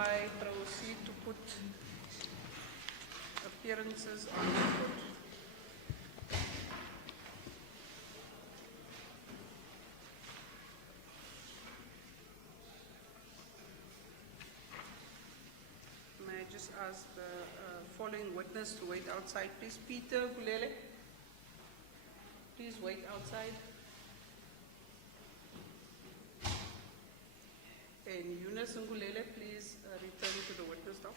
I proceed to put appearances on record? May I just ask the following witness to wait outside, please? Peter Gulele, please wait outside. And Eunice Ngulele, please return to the witness dock.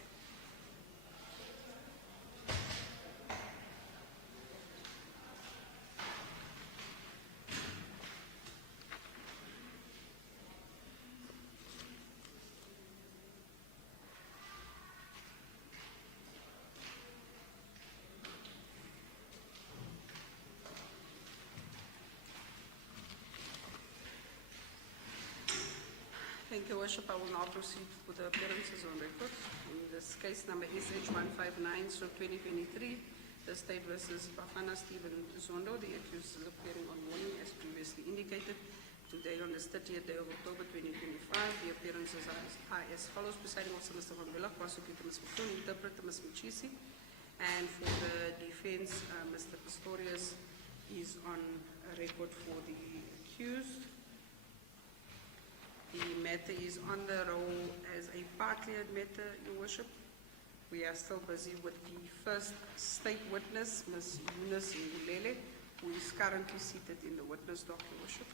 Thank you, Worship. I will now proceed with the appearances on record. In this case number SH159/2023, the State versus Bafana Stephen Zondo. The accused is appearing on warning as previously indicated. Today on this 30th day of October 2025, the appearances are as follows. Presiding Officer Mr. Van Villa, Prosecutor Ms. McCune, Interpreter Ms. Mchisi, and for the defense, Mr. Pistorius is on record for the accused. The matter is on the roll as a partly matter, Your Worship. We are still busy with the first state witness, Ms. Eunice Ngulele, who is currently seated in the witness dock, Your Worship.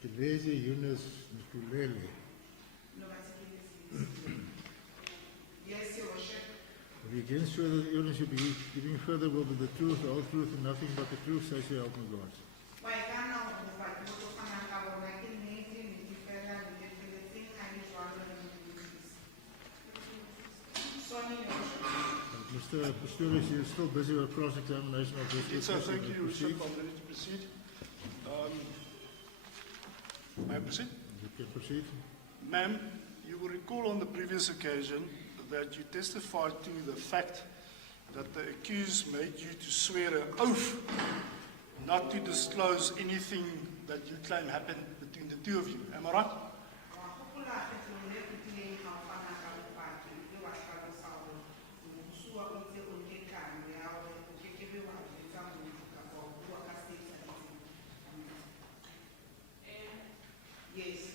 𝐬𝐮𝐬𝐜𝐫𝐈 Eunice Ngulele. Yes, Your Worship. If you again swear that the evidence you be giving further will be the truth, the whole truth, and nothing but the truth, so help me God. Mr. Pistorius, you're still busy with cross-examination of this witness. So thank you, Your Worship. I'm ready to proceed. May I proceed? You can proceed. Ma'am, you will recall on the previous occasion that you testified to the fact that the accused made you to swear an oath not to disclose anything that you claim happened between the two of you. Am I right? Yes.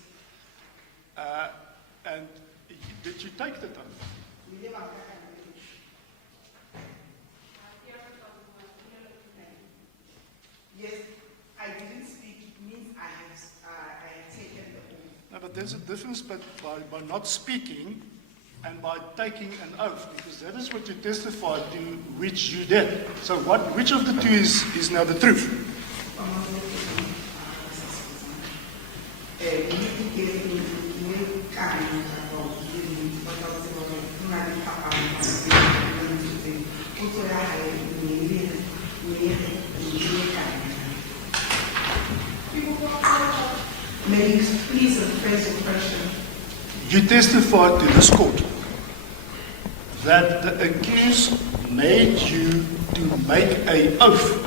And did you take the oath? Yes, I didn't speak. It means I have taken the oath. No, but there's a difference by not speaking and by taking an oath, because that is what you testified to, which you did. So which of the two is now the truth? May you please rephrase your question? You testified to this court that the accused made you to make an oath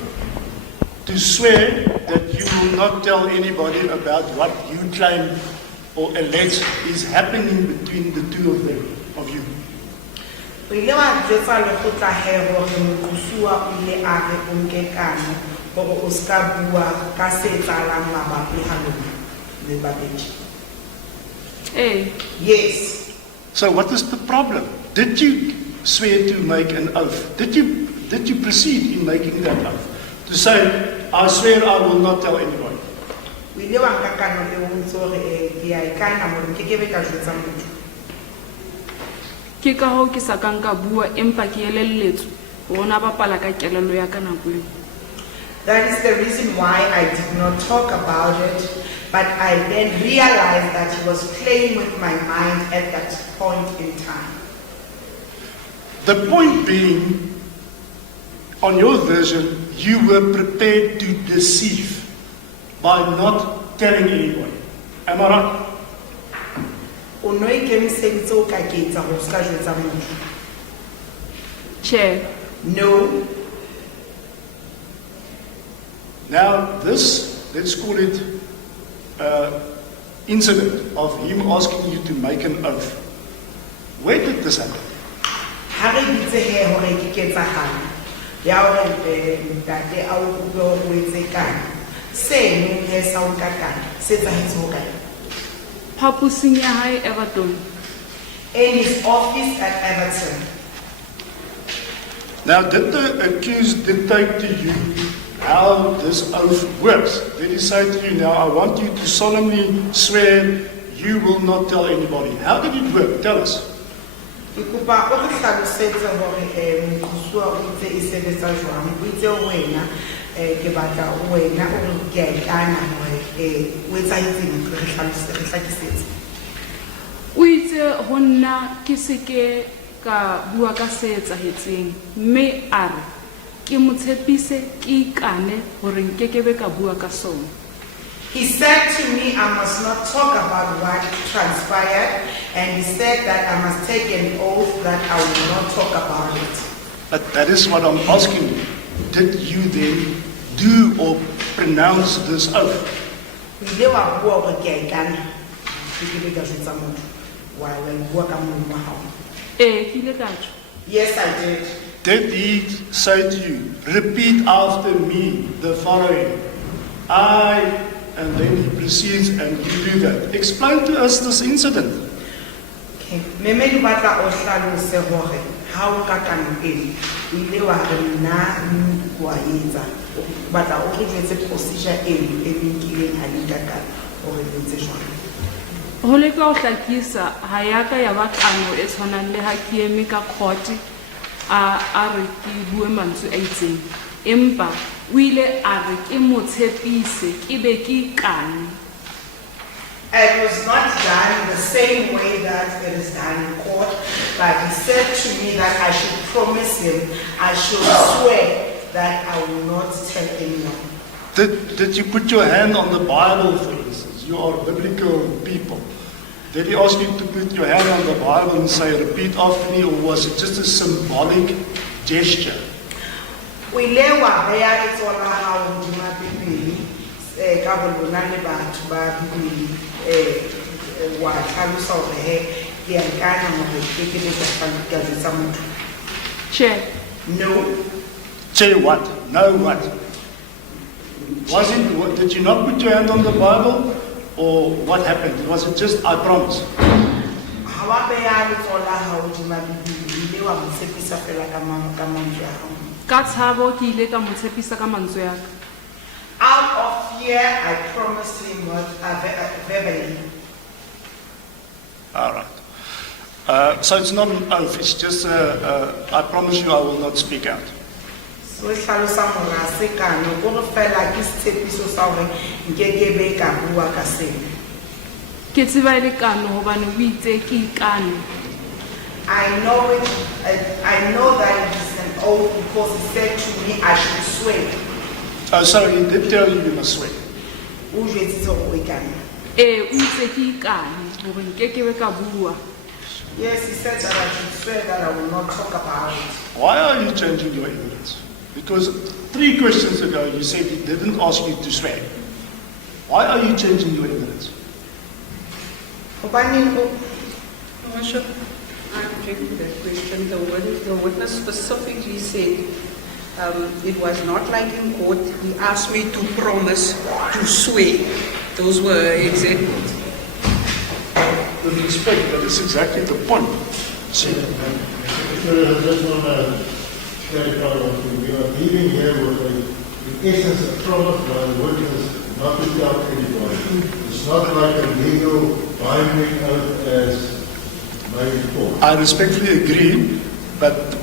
to swear that you will not tell anybody about what you claim or allege is happening between the two of them, of you. Hey. Yes. So what is the problem? Did you swear to make an oath? Did you proceed in making that oath? To say, I swear I will not tell anybody. Ke ka ho ke sa kang ka bua empa ke elelletswe rona ba pala ka kelello ya ka nako eo. That is the reason why I did not talk about it, but I then realized that he was playing with my mind at that point in time. The point being, on your version, you were prepared to deceive. by not telling anybody. Am I right? O no ikemiseditse o ka ketsa go ska jwetsa motho. Chair, No. Now, this, let's call it incident of him asking you to make an oath. Where did this happen? Ha re bitse he hore ke ketsagalo ya hore ntate a o go etse kana. Seno he sa o ka kana. Se tsahetse ho kae? phaposing ya hae Everton. In his office at Everton. Now, did the accused dictate to you how this oath works? Did he say to you, now I want you to solemnly swear you will not tell anybody? How did it work? Tell us. Ke kopa o re hlalosetse hore moqosuwa o itse e sebetsa jwang. O itse wena ke batla wena o re ke a ikana hore o etsahetseng re hlakisetse. O itse ho nna ke seke ka bua ka se etsahetseng mme a re ke mo tshepise ke ikane hore nkekebe ka bua ka sona. He said to me I must not talk about what transpired, and he said that I must take an oath that I will not talk about it. But that is what I'm asking you. Did you then do or pronounce this oath? O ile wa bua hore ke a ikana. Ke kebe ka jwetsa motho. Wa bua ka mong wa hao. Ke ile ka tjho. Yes, I did. Did he say to you, repeat after me the following? And then he proceeds and you do that. Explain to us this incident. Okay. Memedi batla o hlalose hore ha o ka kana pele. O ile wa re nna wa etsa. Batla o re jwetse procedure e nkileng ha di ka kana hore o etse jwang. Ho leka ho hlakisa ha ya ka ya ba kano e tshwanang le ha ke eme ka court a re ke bue mantswe a itseng. Empa o ile a re ke mo tshepise ke be ke ikane. It was not done the same way that it is done in court, but he said to me that I should promise him, I should swear that I will not tell anyone. Did you put your hand on the Bible, for instance? You are biblical people. Did he ask you to put your hand on the Bible and say, repeat after me, or was it just a symbolic gesture? O ile wa beya letsola ha o duma Bibele ka bolona le batho ba Bibele wa tlhalosa hore he ke a ikana hore ke be ka jwetsa motho. Chair, No. Say what? No what? Did you not put your hand on the Bible? Or what happened? Was it just, I promise? Ha wa beya letsola ha o duma Bibele ile wa mo tshepisa fela ka mantswe a hao. ka tshabo ke ile ka mo tshepisa ka mantswe ya ka. Out of fear, I promised him verbally. All right. So it's not an oath, it's just I promise you I will not speak out. So hlalosa mora se kana go re fela ke tshepiso sa hore nkekebe ka bua ka sena. Ke tseba ile kano hobane o itse ke ikane. I know that it is an oath because he said to me I should swear. Oh, sorry, he did tell you you must swear. O jwetsitse hore o ikane. O itse ke ikane hore nkekebe ka bua. Yes, he said that I should swear that I will not talk about it. Why are you changing your evidence? Because 3 questions ago you said he didn't ask you to swear. Why are you changing your evidence? Hobaneng o Worship, I object to that question. The witness specifically said it was not like in court. He asked me to promise to swear. Those were exact words. With respect, that is exactly the point. See, I just want to clarify one thing. We are dealing here with in essence a promise by the witness not to tell anybody. It's not like a legal binding oath as made before. I respectfully agree, but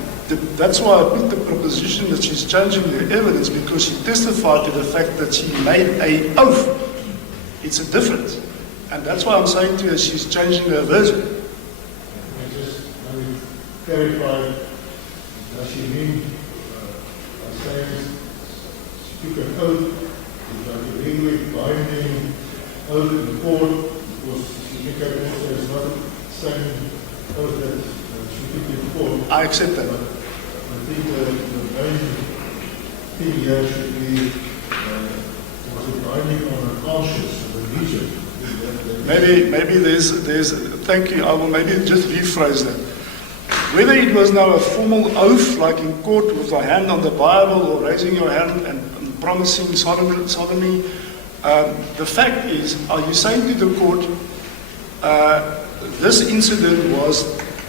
that's why I put the proposition that she's changing the evidence, because she testified to the fact that she made an oath. It's a difference. And that's why I'm saying to her she's changing her version. I just clarify, does she mean saying speak an oath is like a legally binding oath in court was indicated as not the same oath that should be in court. I accept that. But I think the main thing here should be was it binding on a conscience of the region. Maybe there's, thank you, I will maybe just rephrase that. Whether it was now a formal oath, like in court with a hand on the Bible or raising your hand and promising solemnly, the fact is, are you saying to the court, this incident was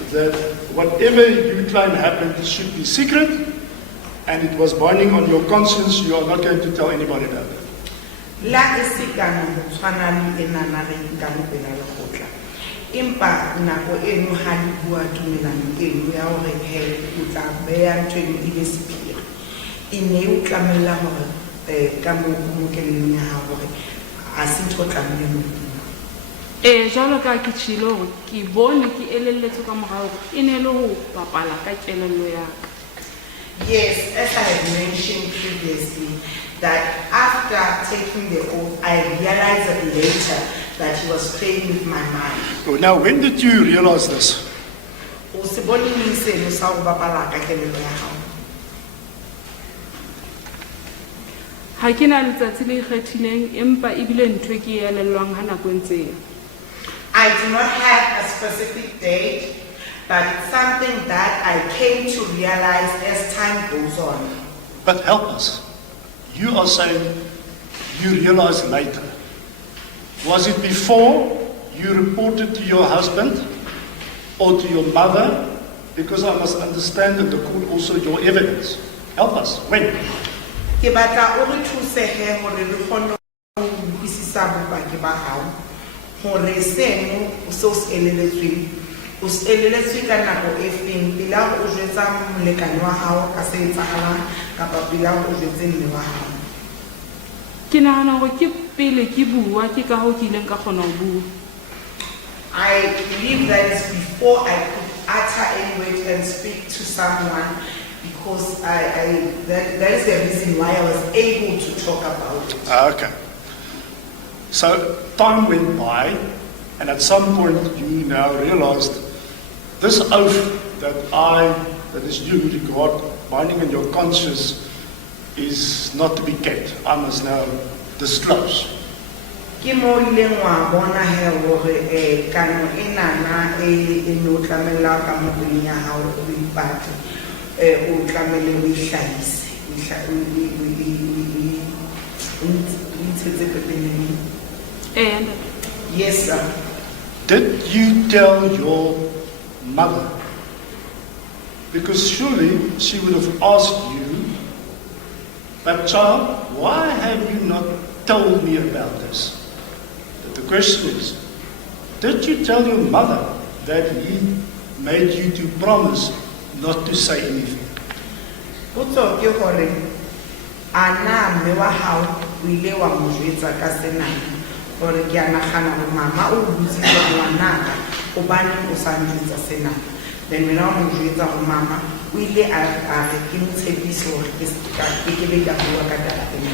that whatever you claim happened should be secret, and it was binding on your conscience, you are not going to tell anybody about it? La esikana ho tshwana le enana re nkang pela lekgotla empa nako eno ha di bua tumelano eno ya hore he o tla beya ntho eno e be sephiri e ne o tlamela hore ka mo keleng ya hao hore a se ntho tlamele mo jwalo ka ke tshilo hore ke bone ke elelletse ka morao hore e ne le ho bapala ka kelello ya ka. Yes, as I had mentioned previously, that after taking the oath, I realized later that he was playing with my mind. Oh, now, when did you realize this? O se bone ning seno sa ho bapala ka kelello ya hao. Ha ke na letsatsi le ikgethileng empa ebile ntwe ke elellwang ha nako ntse. I do not have a specific date, but it's something that I came to realize as time goes on. But help us. You are saying you realized later. Was it before you reported to your husband or to your mother? Because I must understand that the court also your evidence. Help us. When? Ke batla o re thuse he hore re kgone ho utlwisisa bopaki ba hao hore seno o se o se elelletsweng o se elelletswe ka nako e feng pele o jwetsa molekane wa hao ka se etsahalang kapa pele o jwetse mme wa hao. Ke nahana hore ke pele ke bua ke ka ho ke ileng ka kgona ho bua. I believe that is before I could utter any word and speak to someone, because that is the reason why I was able to talk about it. Okay. So time went by, and at some point you now realized this oath that is you regard binding on your conscience is not to be kept. I must now disclose. Ke mo ileng wa bona he hore kano enana e no tlamela ka mo peleng ya hao o ipate o tlamele o ihlahise Yes, sir. Did you tell your mother? Because surely she would have asked you, but child, why have you not told me about this? But the question is, did you tell your mother that he made you to promise not to say anything? Potso ke hore ana mme wa hao o ile wa mo jwetsa ka sena hore ke a nagana hore mama o butsitse ngwanaka hobane o sa ntjwetsa sena. Then when I mo jwetsa hore mama o ile a re ke mo tshepise hore ke be ka bua ka taba ena.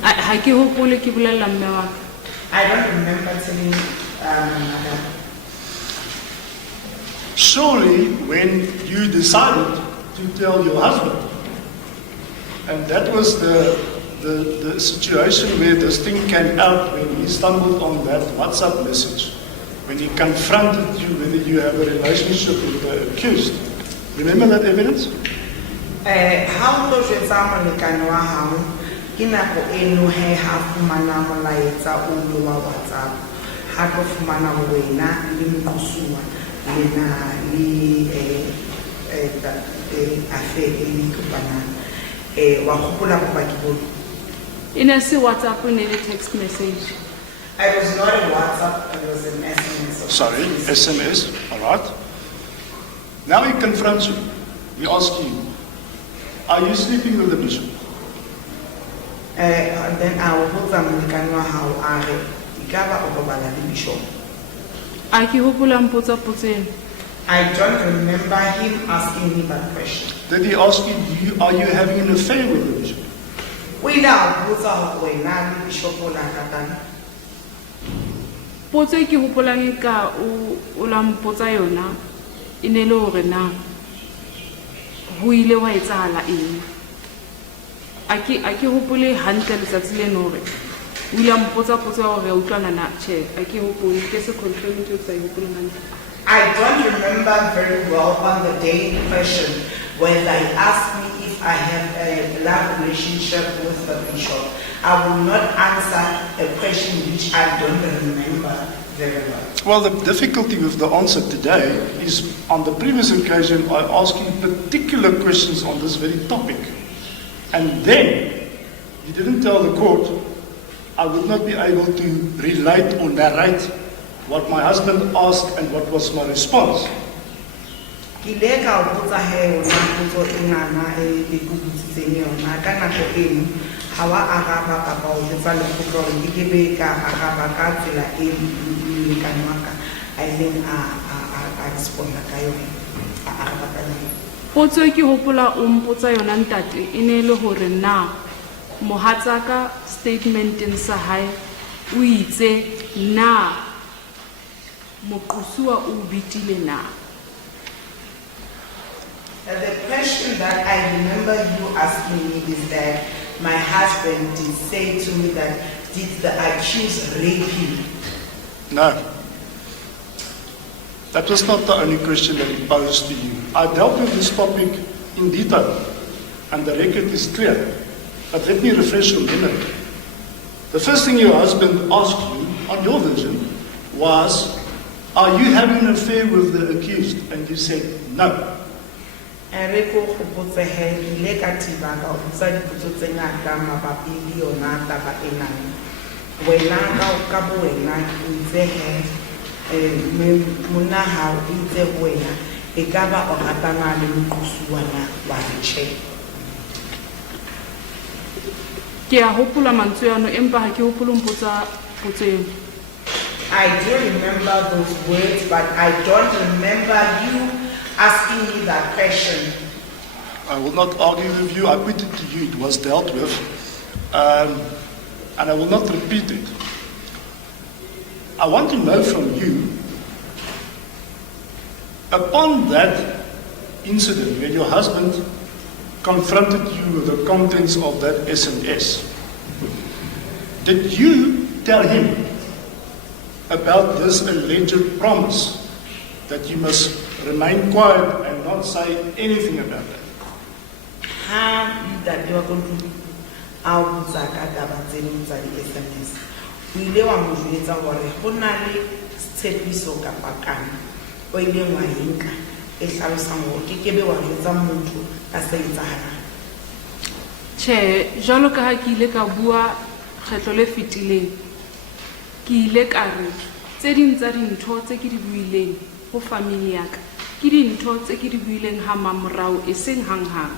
Ha ke hopole ke bolella mme wa ka. I don't remember telling my mother. Surely when you decided to tell your husband, and that was the situation where this thing came out when he stumbled on that WhatsApp message, when he confronted you whether you have a relationship with the accused. Remember that evidence? How to jwetsa molekane wa hao ke nako eno he ha fumana molaetsa o lo wa WhatsApp ha tlo fumana wena le mqosuwa lena le afe le kupana wa kgopola bopaki bo. E ne se WhatsApp, ne le text message. It was not a WhatsApp, it was an SMS. Sorry, SMS, all right. Now he confronts you. He asks you, are you sleeping with the bishop? Then I will put them in the canoe how I recover over the bishop. A ke hopola mpotsa potseng. I don't remember him asking me that question. Did he ask you, are you having an affair with the bishop? O ile a botsa hore wena le bishop o la ratana. Potso e ke hopolang ka o la mpotsa yona e ne le hore na ho ile wa etsahala eng. A ke hopole hantle letsatsi leno hore o ile a mpotsa potso ya hore a utlwana na tjhe a ke hopole ke se confirm ntho tsa e hopole hantle. I don't remember very well on the day in question when they asked me if I have a love relationship with the bishop. I will not answer a question which I don't remember very well. Well, the difficulty with the answer today is on the previous occasion I asked you particular questions on this very topic. And then you didn't tell the court, I would not be able to relate or narrate what my husband asked and what was my response. Potso e ke hopola o mpotsa yona ntate e ne le hore na mohatsaka statementeng sa hae o itse na moqosuwa o bitile na. The question that I remember you asking me is that my husband did say to me that did the accused rape him? No. That was not the only question that he posed to you. I dealt with this topic in detail, and the record is clear. But let me refresh your memory. The first thing your husband asked you, on your version, was, are you having an affair with the accused? And you said, no. Ke a hopola mantswe ano empa ha ke hopole mpotsa potso eo. I do remember those words, but I don't remember you asking me that question. I will not argue with you. I put it to you. It was dealt with. And I will not repeat it. I want to know from you, upon that incident when your husband confronted you with the contents of that SMS, did you tell him about this alleged promise that you must remain quiet and not say anything about that? Tjhe, jwalo ka ha ke ile ka bua kgetlo le fetileng, ke ile ka re tse ding tsa dintho tse ke di buileng ho family ya ka ke dintho tse ke di buileng ha mamorao e seng hanghang.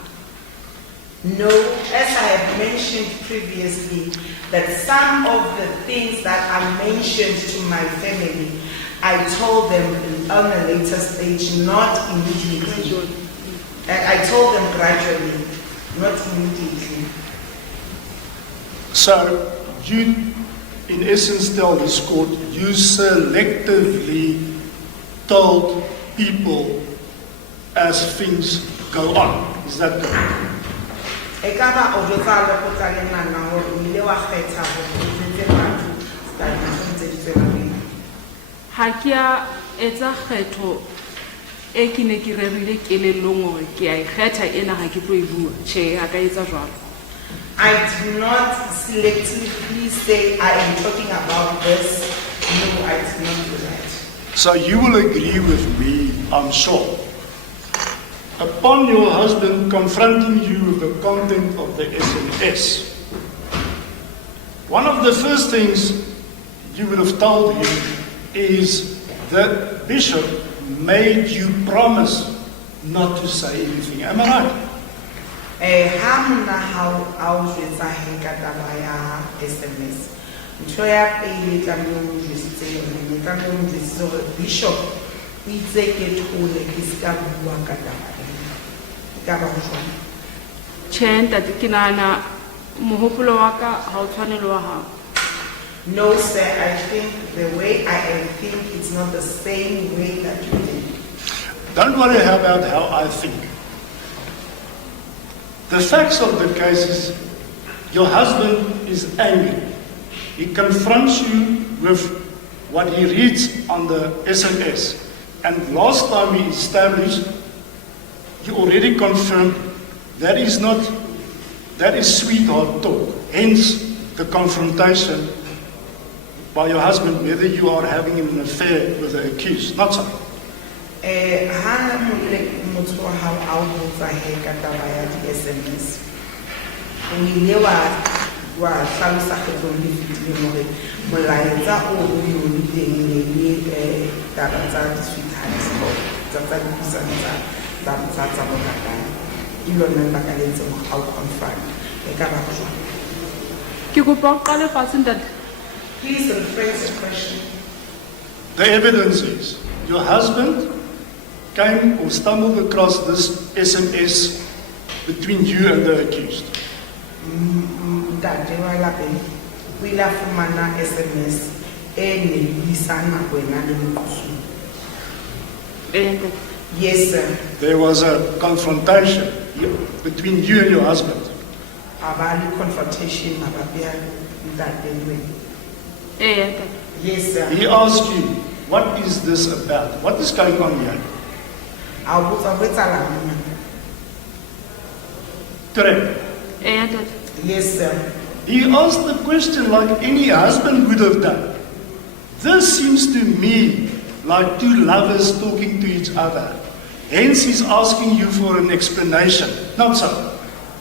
No, as I have mentioned previously, that some of the things that are mentioned to my family, I told them on a later stage, not immediately. I told them gradually, not immediately. So, you, in essence, tell this court, you selectively told people as things go on. Is that correct? Ha ke a etsa kgetho e ke ne ke rerile kelellong hore ke a ikgetha ena ha ke tlo e bua. Tjhe, ha ka etsa jwalo. I did not selectively say I am talking about this. No, I did not do that. So you will agree with me, I'm sure. Upon your husband confronting you with the content of the SMS, one of the first things you would have told him is that Bishop made you promise not to say anything. Am I right? SMS. Bishop, Tjhe, ntate ke nahana mohopolo wa ka ha o tshwane le wa hao. No, sir, I think the way I think it's not the same way that you think. Don't worry about how I think. The facts of the case is your husband is angry. He confronts you with what he reads on the SMS. And last time we established, you already confirmed that is sweetheart talk. Hence the confrontation by your husband whether you are having an affair with the accused. Not so. Ha motho wa hao a o botsa he ka taba ya di-SMS. O ile wa hlalosa kgetlong le fetileng hore molaetsa o o teng le taba tsa di-sweetheart tsa dipuisano tsa bokakana. Ke lona lebaka le entseng hore a o confront. E ka ba jwang? Ke kopa o qale fatshe ntate. Please rephrase the question. The evidence is your husband came or stumbled across this SMS between you and the accused. Ntate wa lapeng o ile a fumana SMS e ne buisana wena le moqosi. Yes, sir. There was a confrontation between you and your husband. Abali confrontation mabapi ya ntate le. Yes, sir. He asked you, what is this about? What is going on here? A o botsa ho etsahalang mona? Correct. Yes, sir. He asked the question like any husband would have done. This seems to me like two lovers talking to each other. Hence he's asking you for an explanation. Not so.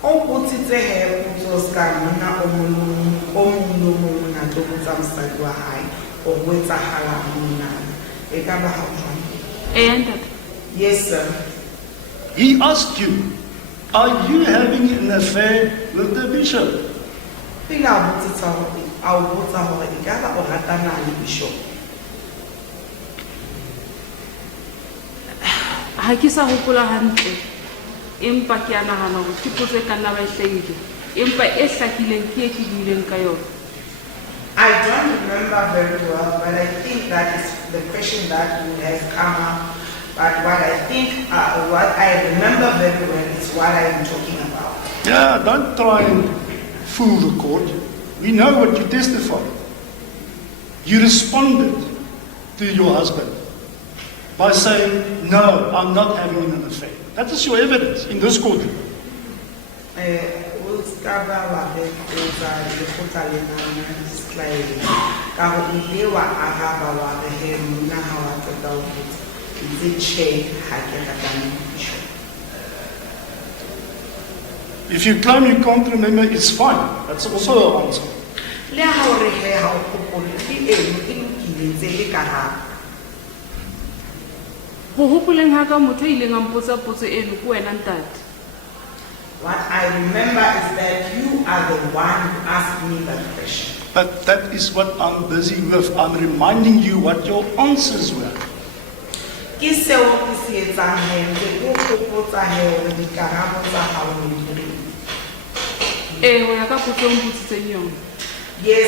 O botsitse he potso ska mona o mong na tlo botsa mosadi wa hae o ho etsahalang mona. E ka ba ha jwang? Yes, sir. He asked you, are you having an affair with the bishop? Pele a botsitsa hore a o botsa hore e ka ba o ratana le bishop. Ha ke sa hopola hantle. Empa ke a nahana hore ke potso e ka nna ba e hlahile. Empa e hlakileng ke e ke buileng ka yona. I don't remember very well, but I think that is the question that would have come up. But what I think, what I remember very well is what I am talking about. Yeah, don't try and fool the court. We know what you testified. You responded to your husband by saying, no, I'm not having an affair. That is your evidence in this courtroom. If you claim you can't remember, it's fine. That's also an answer. Ho hopoleng ha ka motho ileng a mpotsa potso eno ke wena ntate. What I remember is that you are the one who asked me that question. But that is what I'm busy with. I'm reminding you what your answers were. Yes,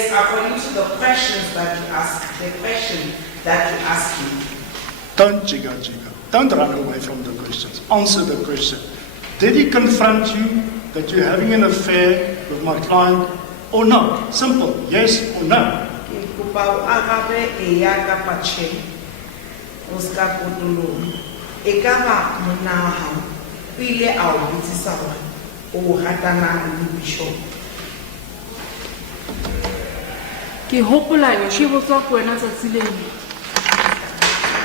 according to the questions that you asked, the question that you asked me. Don't jiggle. Don't run away from the questions. Answer the question. Did he confront you that you're having an affair with my client or not? Simple, yes or no. Ke hopola ke botswa ko wena tsatsi leno.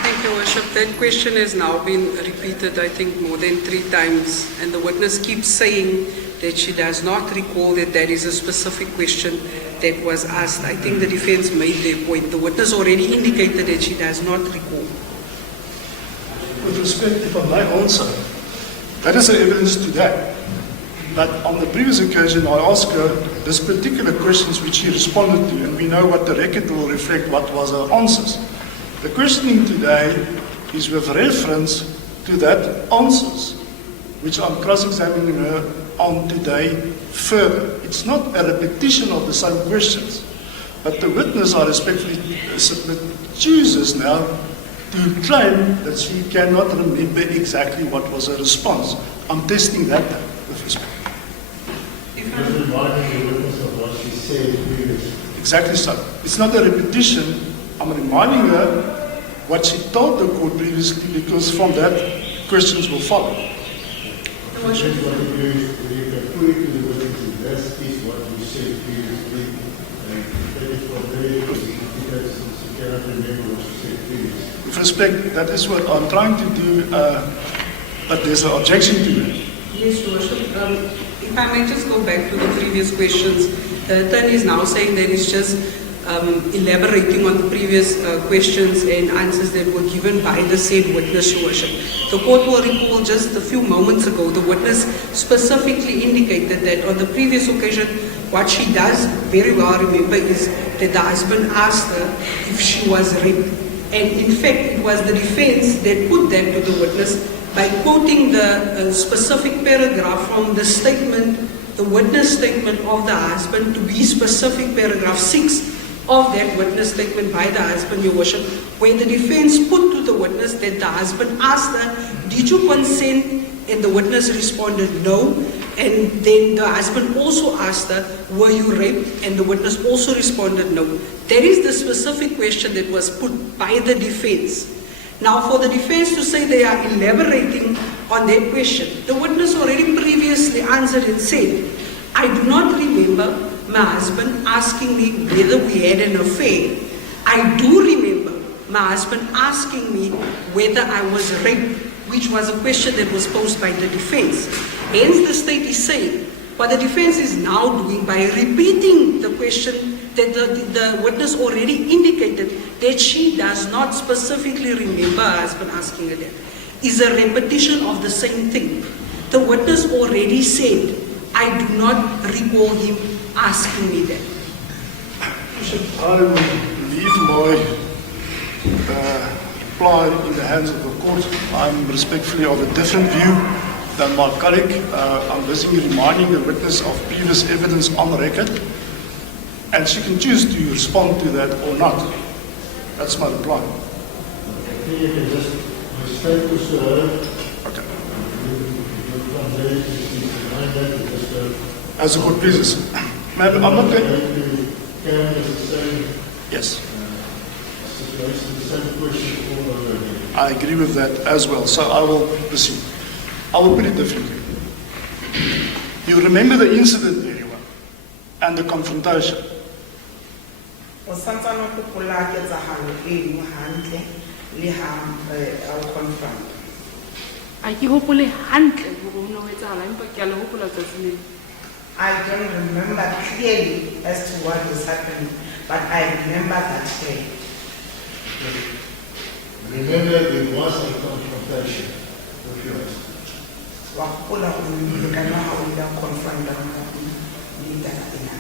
Thank you, Worship. That question has now been repeated, I think, more than 3 times, and the witness keeps saying that she does not recall that that is a specific question that was asked. I think the defense made their point. The witness already indicated that she does not recall. With respect, if I may answer, that is the evidence to that. But on the previous occasion, I asked her this particular questions which she responded to, and we know what the record will reflect what was her answers. The questioning today is with reference to that answers, which I'm cross-examining her on today further. It's not a repetition of the same questions, but the witness, I respectfully submit, chooses now to claim that she cannot remember exactly what was her response. I'm testing that with respect. Just reminding the witness of what she said previously. Exactly so. It's not a repetition. I'm reminding her what she told the court previously, because from that, questions will follow. Your Worship. What you do is you can put it to the witness, that is what you said previously, and that is from there, because she cannot remember what she said previously. With respect, that is what I'm trying to do, but there's an objection to it. Yes, Your Worship. If I may just go back to the previous questions, the attorney is now saying that it's just elaborating on the previous questions and answers that were given by the said witness, Your Worship. The court will recall just a few moments ago, the witness specifically indicated that on the previous occasion, what she does very well remember is that the husband asked her if she was raped. And in fact, it was the defense that put that to the witness by quoting the specific paragraph from the statement, the witness statement of the husband, to be specific paragraph 6 of that witness statement by the husband, Your Worship, where the defense put to the witness that the husband asked her, did you consent? And the witness responded no. And then the husband also asked her, were you raped? And the witness also responded no. That is the specific question that was put by the defense. Now, for the defense to say they are elaborating on that question, the witness already previously answered and said, I do not remember my husband asking me whether we had an affair. I do remember my husband asking me whether I was raped, which was a question that was posed by the defense. Hence, the state is saying, what the defense is now doing by repeating the question that the witness already indicated that she does not specifically remember her husband asking her that, is a repetition of the same thing. The witness already said, I do not recall him asking me that. I will leave my reply in the hands of the court. I'm respectfully of a different view than my colleague. I'm busy reminding the witness of previous evidence on record, and she can choose to respond to that or not. That's my reply. I think you can just state this to her. Okay. As As the court pleases. Ma'am, I'm not going. Yes. I agree with that as well, so I will proceed. I will put it differently. You remember the incident very well, and the confrontation. O santsana go gopola ketsagalo eno hantle le ha ao confront. A ke hopole hantle hore ho ne ho etsahala, empa ke a le hopola tsatsi leo. I don't remember clearly as to what was happening, but I remember that day. Remember, there was a confrontation with your husband. Wa gopola gore le kana ha o ile confront le taba ena.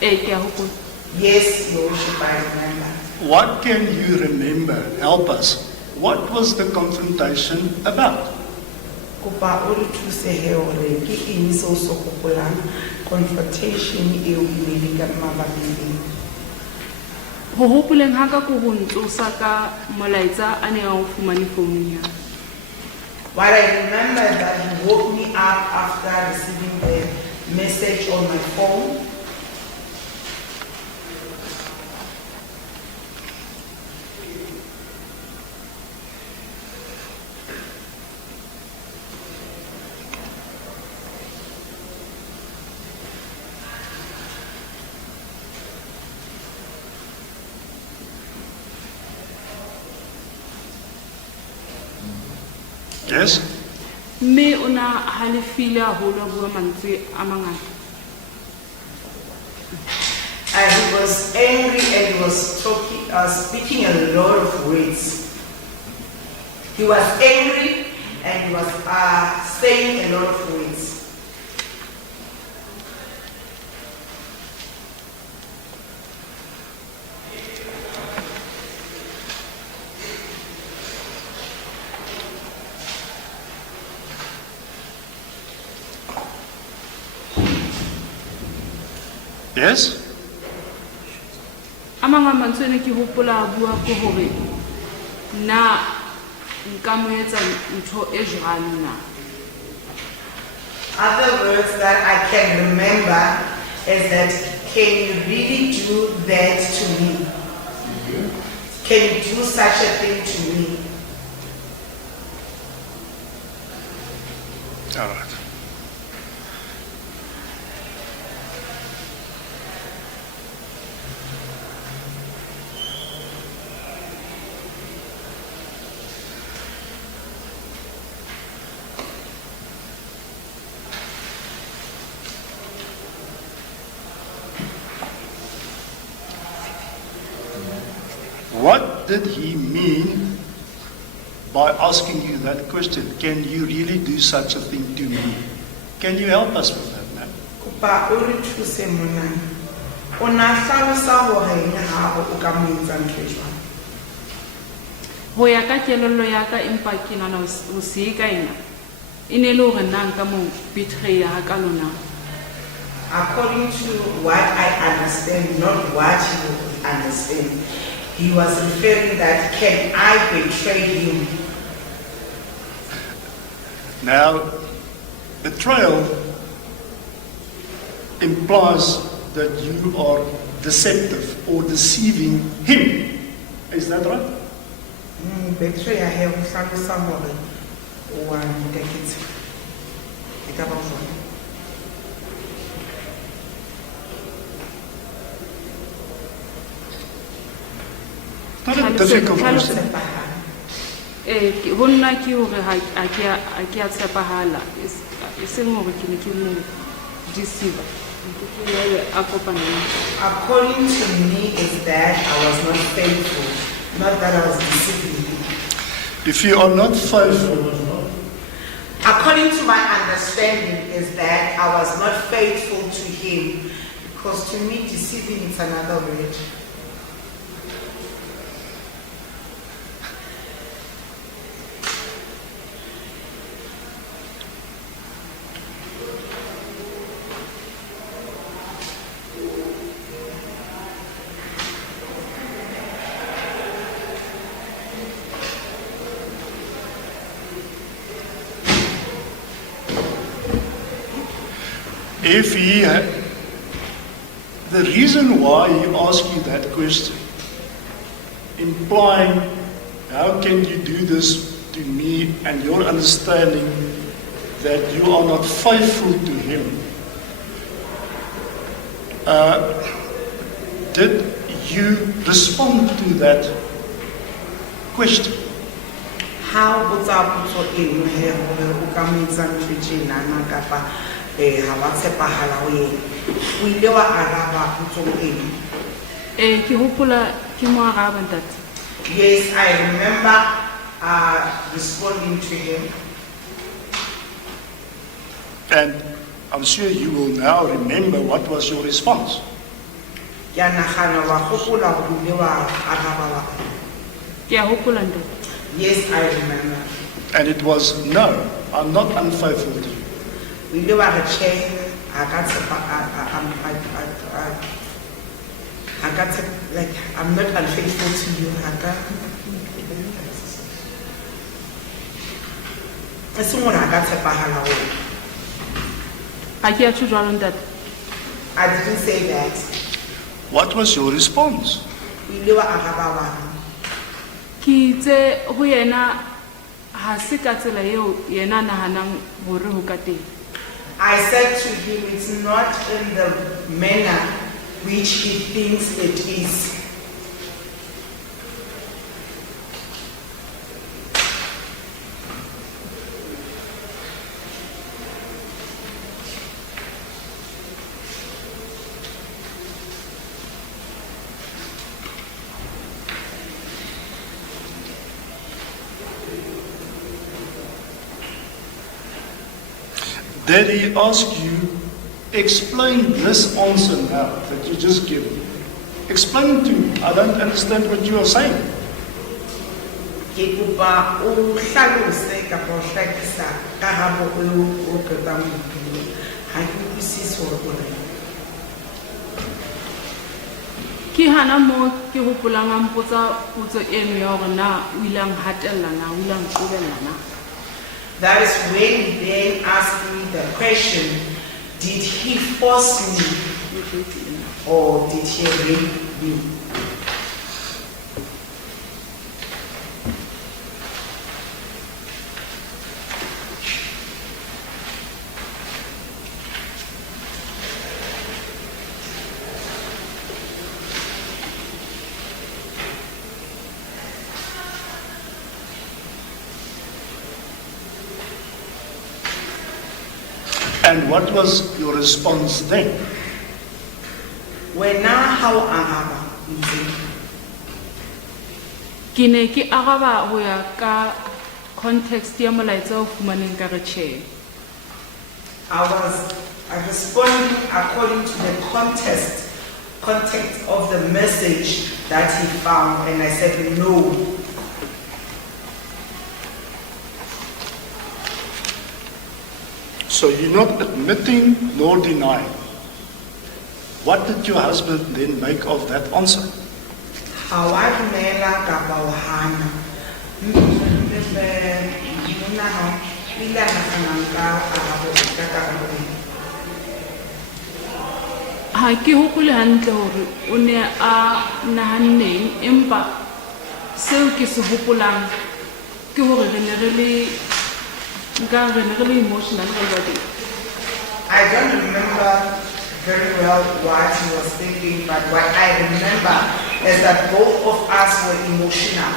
Ke a hopola. Yes, Your Worship, I remember. What can you remember? Help us. What was the confrontation about? Kopa o re thuse he hore ke eng se o se gopolang confrontation eo e leng ka mabapi le. Ho hopoleng ha ka ko ho ntsosa ka molaetsa a ne a o fumane founung ya. What I remember is that he woke me up after receiving the message on my phone. Yes? Me ona halefile haholo a bua mantswe a mangata. And he was angry and he was speaking a lot of words. He was angry and he was saying a lot of words. Yes? A mang a mantswe ne ke hopola a bua ke hore na nka mo etsa ntho e jwang na. Other words that I can remember is that, can you really do that to me? Can you do such a thing to me? All right. What did he mean by asking you that question? Can you really do such a thing to me? Can you help us with that, ma'am? Kopa o re thuse monana. O na hlalosa hore eng ha o ka mo etsa ntho e jwang? Ho ya ka kelello ya ka empa ke nana ho se ka ena. E ne le hore nna nka mo betray ha ka lona. According to what I understand, not what you understand, he was referring that, can I betray him? Now, betrayal implies that you are deceptive or deceiving him. Is that right? Betray I have hlalosa hore o a nteketse. E ka ba jwang? Not a difficult Hlalosa. question. Ho nna ke hore ha ke a tshepahala. E seng hore ke ne ke mo deceive. A kopana. According to me is that I was not faithful, not that I was deceiving him. If you are not faithful, According to my understanding is that I was not faithful to him, because to me deceiving is another word. if he had, the reason why he asked you that question, implying, how can you do this to me, and your understanding that you are not faithful to him, did you respond to that question? How would I put in here who comes and preaching and Kapa Hawatsepahala? We never araba put in. Ke hopola ke mo araba ntate. Yes, I remember responding to him. And I'm sure you will now remember what was your response. Ke a nagana wa gopola go ile wa araba wa. Ke a hopola ntate. Yes, I remember. And it was, no, I'm not unfaithful to you. We ile wa re che like I'm not unfaithful to you. Ha ke a tsho jwalo ntate. I didn't say that. What was your response? We ile wa araba wa. Ke itse ho yena ha se ka tsela eo yena nahanang hore ho ka teng. I said to him, it's not in the manner which he thinks it is. Did he ask you, explain this answer now that you just given? Explain to me. I don't understand what you are saying. Ke kopa o hlalose ka ho hlakisa karabo o qetang ho bua. Ha ke utlwisisi hore o reng. Ki hana mo ki hopolang a mpotsa potso eno ya hore na o ile a nhatella na, o ile a nqobella na. That is when he then asked me the question, did he force me or did he rape me? And what was your response then? When how araba Ki ne ki araba ho ya ka context ya molaetsa o fumaneng ka re tjhe. I responded according to the context of the message that he found, and I said no. So you're not admitting nor denying. What did your husband then make of that answer? How I dumela kapa o hana. Ha ke hopole hantle hore o ne a nahanneng, empa seo ke se hopolang ke hore re ne re le emotional. I don't remember very well what he was thinking, but what I remember is that both of us were emotional.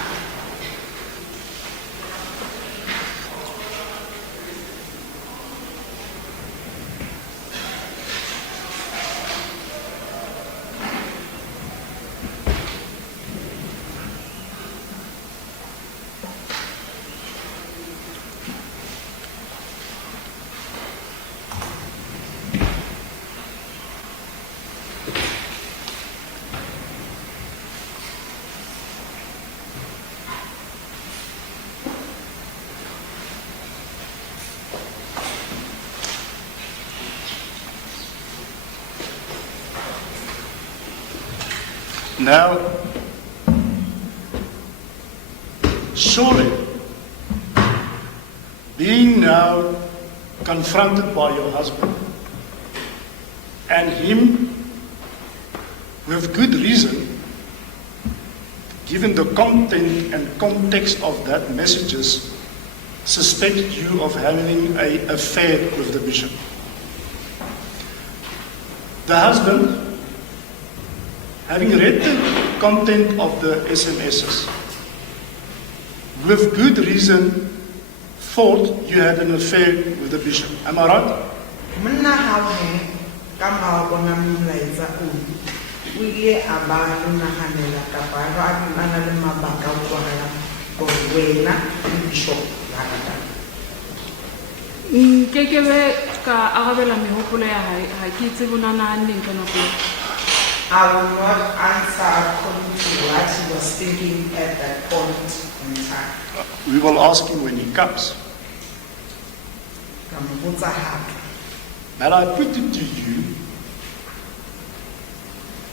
Now, surely, being now confronted by your husband and him with good reason, given the content and context of that messages, suspect you of having an affair with the bishop. The husband, having read the content of the SMSs, with good reason, thought you had an affair with the bishop. Am I right? Mna hawe kama bona mlaetsa o ile abalo na hanela kapa ba nana le mabaka o tswala go wena bishop la Kekebe ka arabela mehopolo ya hae, ha ke itse bona nahanneng ka nako. I will not answer according to what he was thinking at that point in time. We will ask him when he comes. But I put it to you,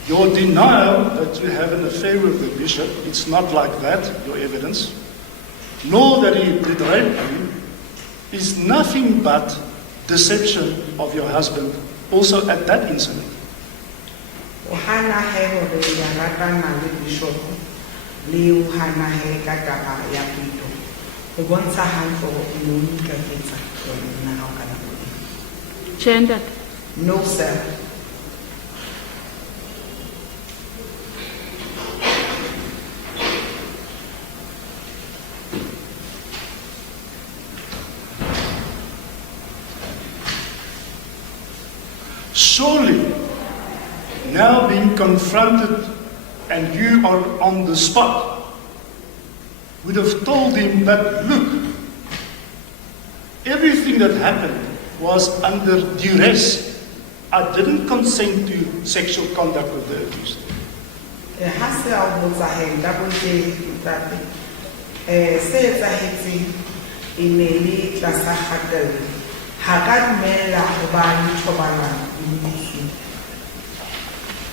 your denial that you have an affair with the bishop, it's not like that, your evidence, nor that he did rape you, is nothing but deception of your husband, also at that incident. Ohana he hore ya ratana le bishop le ohana he ka taba ya pito o bontsha hantle go o nne ka fetsa yona ha kana go Gender. no sir. Surely, now being confronted and you are on the spot, would have told him that, look, everything that happened was under duress. I didn't consent to sexual conduct with the accused. Hase a botsa he da bonte that se etsa hetsi ineli tlasa khatel ha ka dumela go ba le thobana.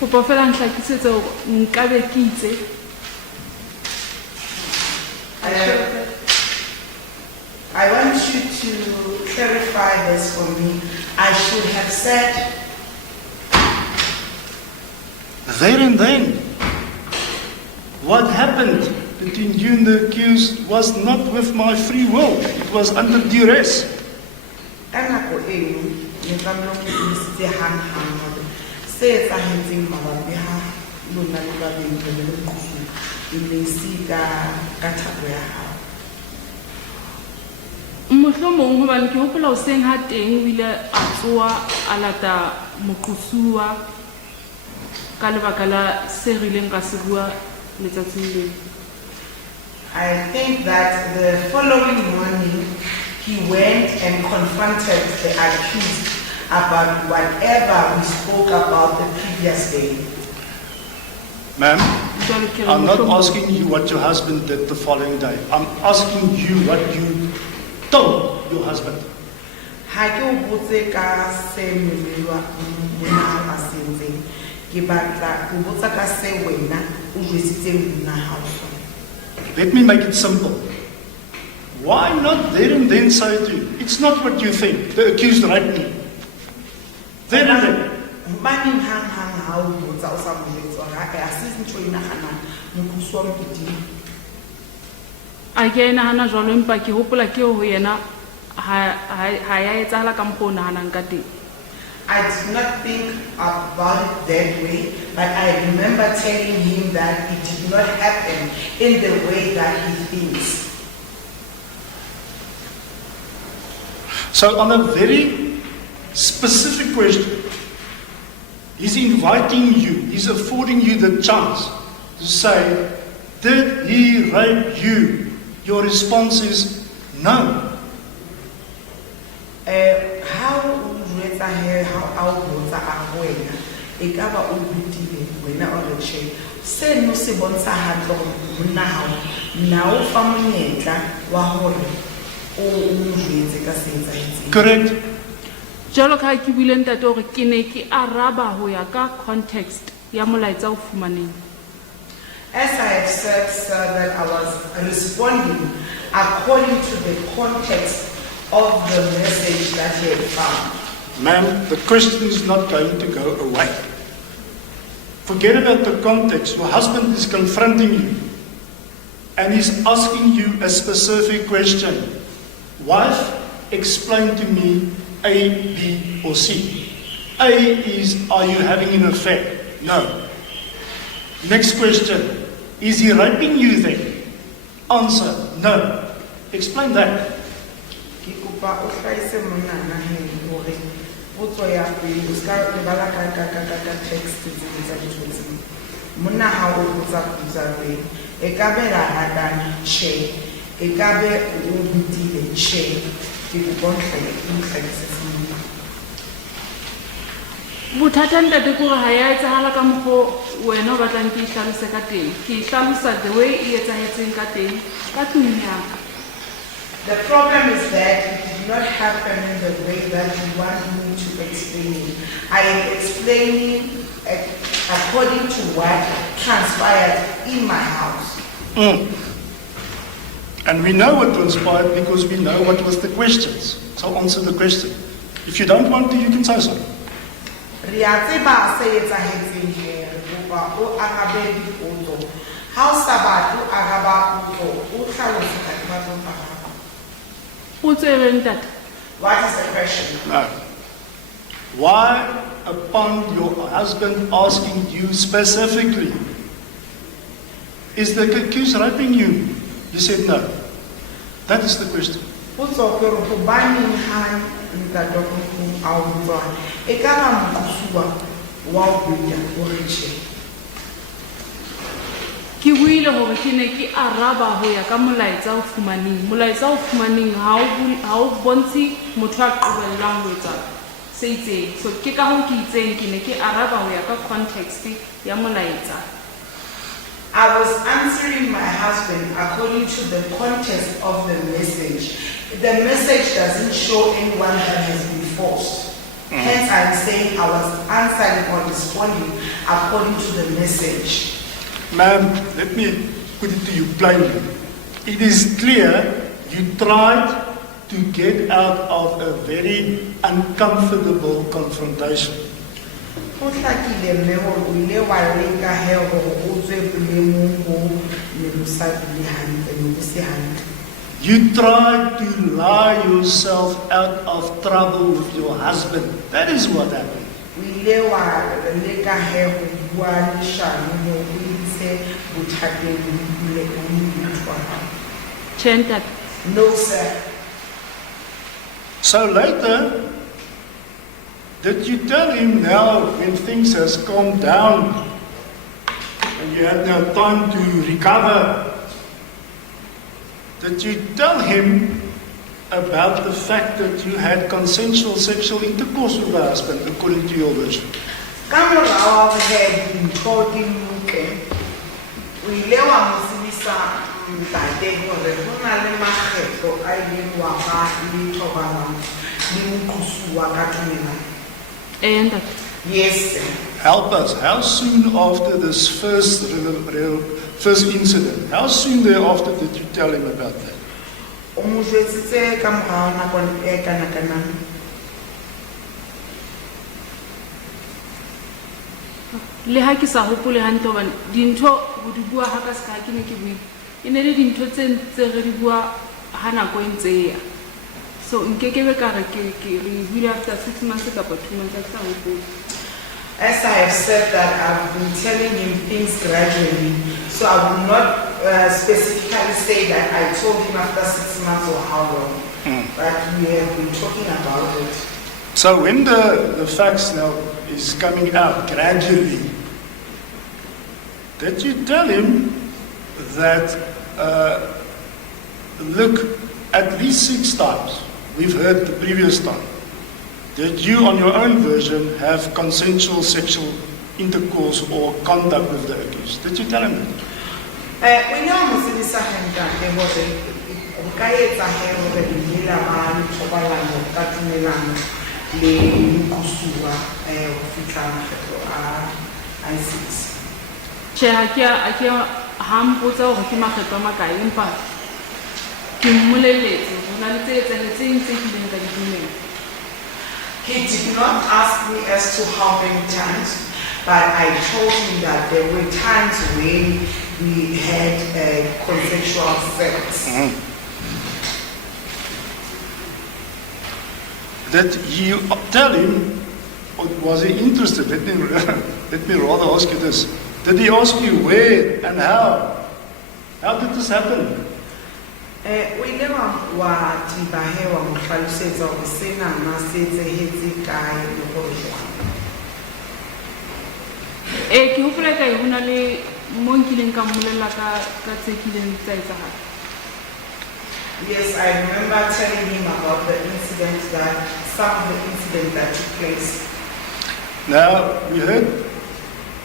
kopa fela nhlakisetse hore nkabe ke itse I want you to clarify this for me. I should have said, There and then, what happened between you and the accused was not with my free will. It was under duress. ka nako eo, ne tlamehile ke buisitse hang-hang hore se etsahetseng mabapi ha lona le babedi le moqosi e ne se ka thapo ya hao. mohlomong hobane ke hopola hoseng ha teng o ile a tsoa a lata moqosuwa ka lebaka la se rileng ka se bua letsatsing leo. I think that the following morning, he went and confronted the accused about whatever we spoke about the previous day. Ma'am, Jwale ke re I'm not mohlomong- asking you what your husband did the following day. I'm asking you what you told your husband. Ha ke o botse ka se molelwa monna a se entseng, ke batla ho botsa ka se wena o jwetsitseng monna hao sona. Let me make it simple. Why not there and then say to you, it's not what you think, the accused raped me. There and then. Hobaneng hang-hang ha o botsa o sa mo jwetsa hore ha se ntho e nahanang moqosi wa moketeng? a ke a nahana jwalo empa ke hopola ke ho yena ha ya etsahala ka mokgwa o nahanang ka teng. I did not think about it that way, but I remember telling him that it did not happen in the way that he thinks. So on a very specific question, he's inviting you, he's affording you the chance to say, did he rape you? Your response is no. How jwetsa he how a botsa a wena e ka ba o butile wena o re che se no se bontsha hatlo monna hao na o fa monyetla wa hore o jwetse ka se etsahetseng. Correct? Jwalo ka ha ke buile ntate hore ke ne ke araba ho ya ka context ya molaetsa o fumaneng. As I have said, sir, that I was responding according to the context of the message that he had found. Ma'am, the question is not going to go away. Forget about the context. Your husband is confronting you and he's asking you a specific question. Wife, explain to me A, B, or C. A is, are you having an affair? No. Next question. Is he raping you then? Answer, no. Explain that. Ke kopa o hlaise monna na he hore potso ya pele o ska lebala ka text tsa ditshwetsi. Monna ha o botsa potsa re e ka be la ratana che e ka be o butile che ke go hlaise monna. Bothata ntate ke hore ha ya etsahala ka mokgwa wena o batlang ke hlalose ka teng. Ke hlalosa the way e etsahetseng ka teng ka tlung ya ka. The problem is that it did not happen in the way that you want me to explain it. I am explaining according to what transpired in my house. And we know what transpired because we know what was the questions. So answer the question. If you don't want to, you can say so. Riate ba se etsahetseng he kopa o arabe dipotso. Ha o sa batle o araba potso o hlalosa ka batho ba gago. Potso e reng ntate? What is the question? No. Why, upon your husband asking you specifically, is the accused raping you? You said no. That is the question. Potso ke re hobaneng ha ntate wa a o botsa e ka ba moqosuwa wa o bua o re che. Ke buile hore ke ne ke araba ho ya ka molaetsa o fumaneng. Molaetsa o fumaneng ha o bontshe motho a qobellang ho etsa se itseng. So ke ka ho ke itseng ke ne ke araba ho ya ka context ya molaetsa. I was answering my husband according to the context of the message. The message doesn't show anyone that has been forced. Hence, I'm saying I was answering or responding according to the message. Ma'am, let me put it to you plainly. It is clear you tried to get out of a very uncomfortable confrontation. Go hlakile mme hore o ile wa leka he hore o tswe bolemong bo ne bo sa bile hantle, ne bo se hantle. You tried to lie yourself out of trouble with your husband. That is what happened. O ile wa leka he ho bua leshano mo o itse bothateng le o mmutlwa. Chanted. No, sir. So later, did you tell him now when things has calmed down and you had now time to recover? Did you tell him about the fact that you had consensual sexual intercourse with the husband, according to your version? Ka morao wa he dintho di loke, o ile wa mo tsebisa ntate hore ho na le makgetlo a ileng wa ba le thobalano le moqosuwa ka tumelano. And Yes, sir. Help us. How soon after this first incident, how soon thereafter did you tell him about that? O mo jwetsitse ka morao nakong e kana kana. le ha ke sa hopole hantle hobane dintho ho di bua ha ka se ka ke ne ke bue e ne le dintho tse re di bua ha nako e ntse ya so nkekebe ka re ke re buile after 6 months kapa 2 months ka sa hopole. As I have said that I've been telling him things gradually, so I will not specifically say that I told him after 6 months or how long, but we have been talking about it. So when the facts now is coming out gradually, did you tell him that, look, at least 6 times, we've heard the previous time, that you on your own version have consensual sexual intercourse or contact with the accused? Did you tell him that? When you are saying something that there was a kaya tahe o the nila man chobalano katumelano le kusuwa ofitana khetlo a ICC. Che akia hampotsa hore ke makgetlo a makae empa ke mmoleletse ho na le tse etsahetseng tse kileng ka di dumela. He did not ask me as to how many times, but I told him that there were times when we had consensual sex. Did you tell him, or was he interested? Let me rather ask you this. Did he ask you where and how? How did this happen? O ile wa tibahe wa mo hlalosetsa hore sena na se etsahetse kae le hore jwang. Ke hopola ka e hona le mo nkileng ka mmolella ka tse kileng tsa etsahala. Yes, I remember telling him about the incident some of the incidents that took place. Now, we heard,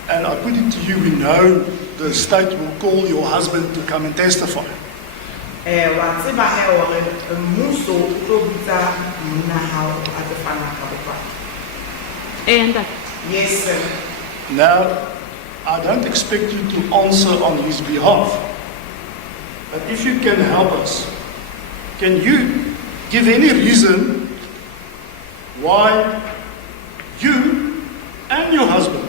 and I put it to you, we know the state will call your husband to come and testify. Wa tseba he hore mmuso o tlo bitsa monna hao a tlo fana ka bopaki. And Yes, sir. Now, I don't expect you to answer on his behalf, but if you can help us, can you give any reason why you and your husband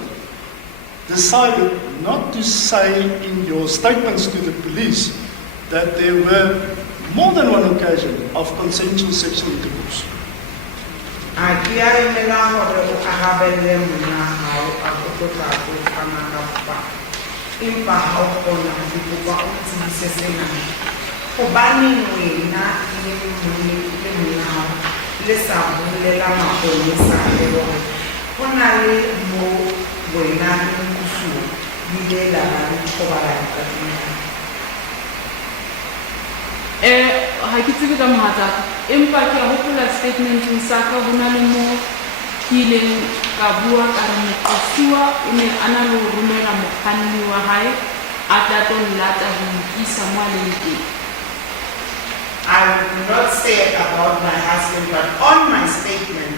decided not to say in your statements to the police that there were more than one occasion of consensual sexual intercourse? Akia emela hore o arabelle monna hao a go tla go fana ka bopaki. Empa ha o kgona ho kopa o tsebise sena. Hobaneng wena le monna hao le sa bolela maponesa le hore ho na le mo wena le mosuwa di ile la ba le thobalano ka tumelano? ha ke tsebe ka mohatsaka empa ke a hopola statementeng sa ka ho na le mo ke ileng ka bua ka re moqosuwa o ne a na le ho romela mokganni wa hae a tla tlo nlata ho nkisa mo a leng teng. I will not say about my husband, but on my statement,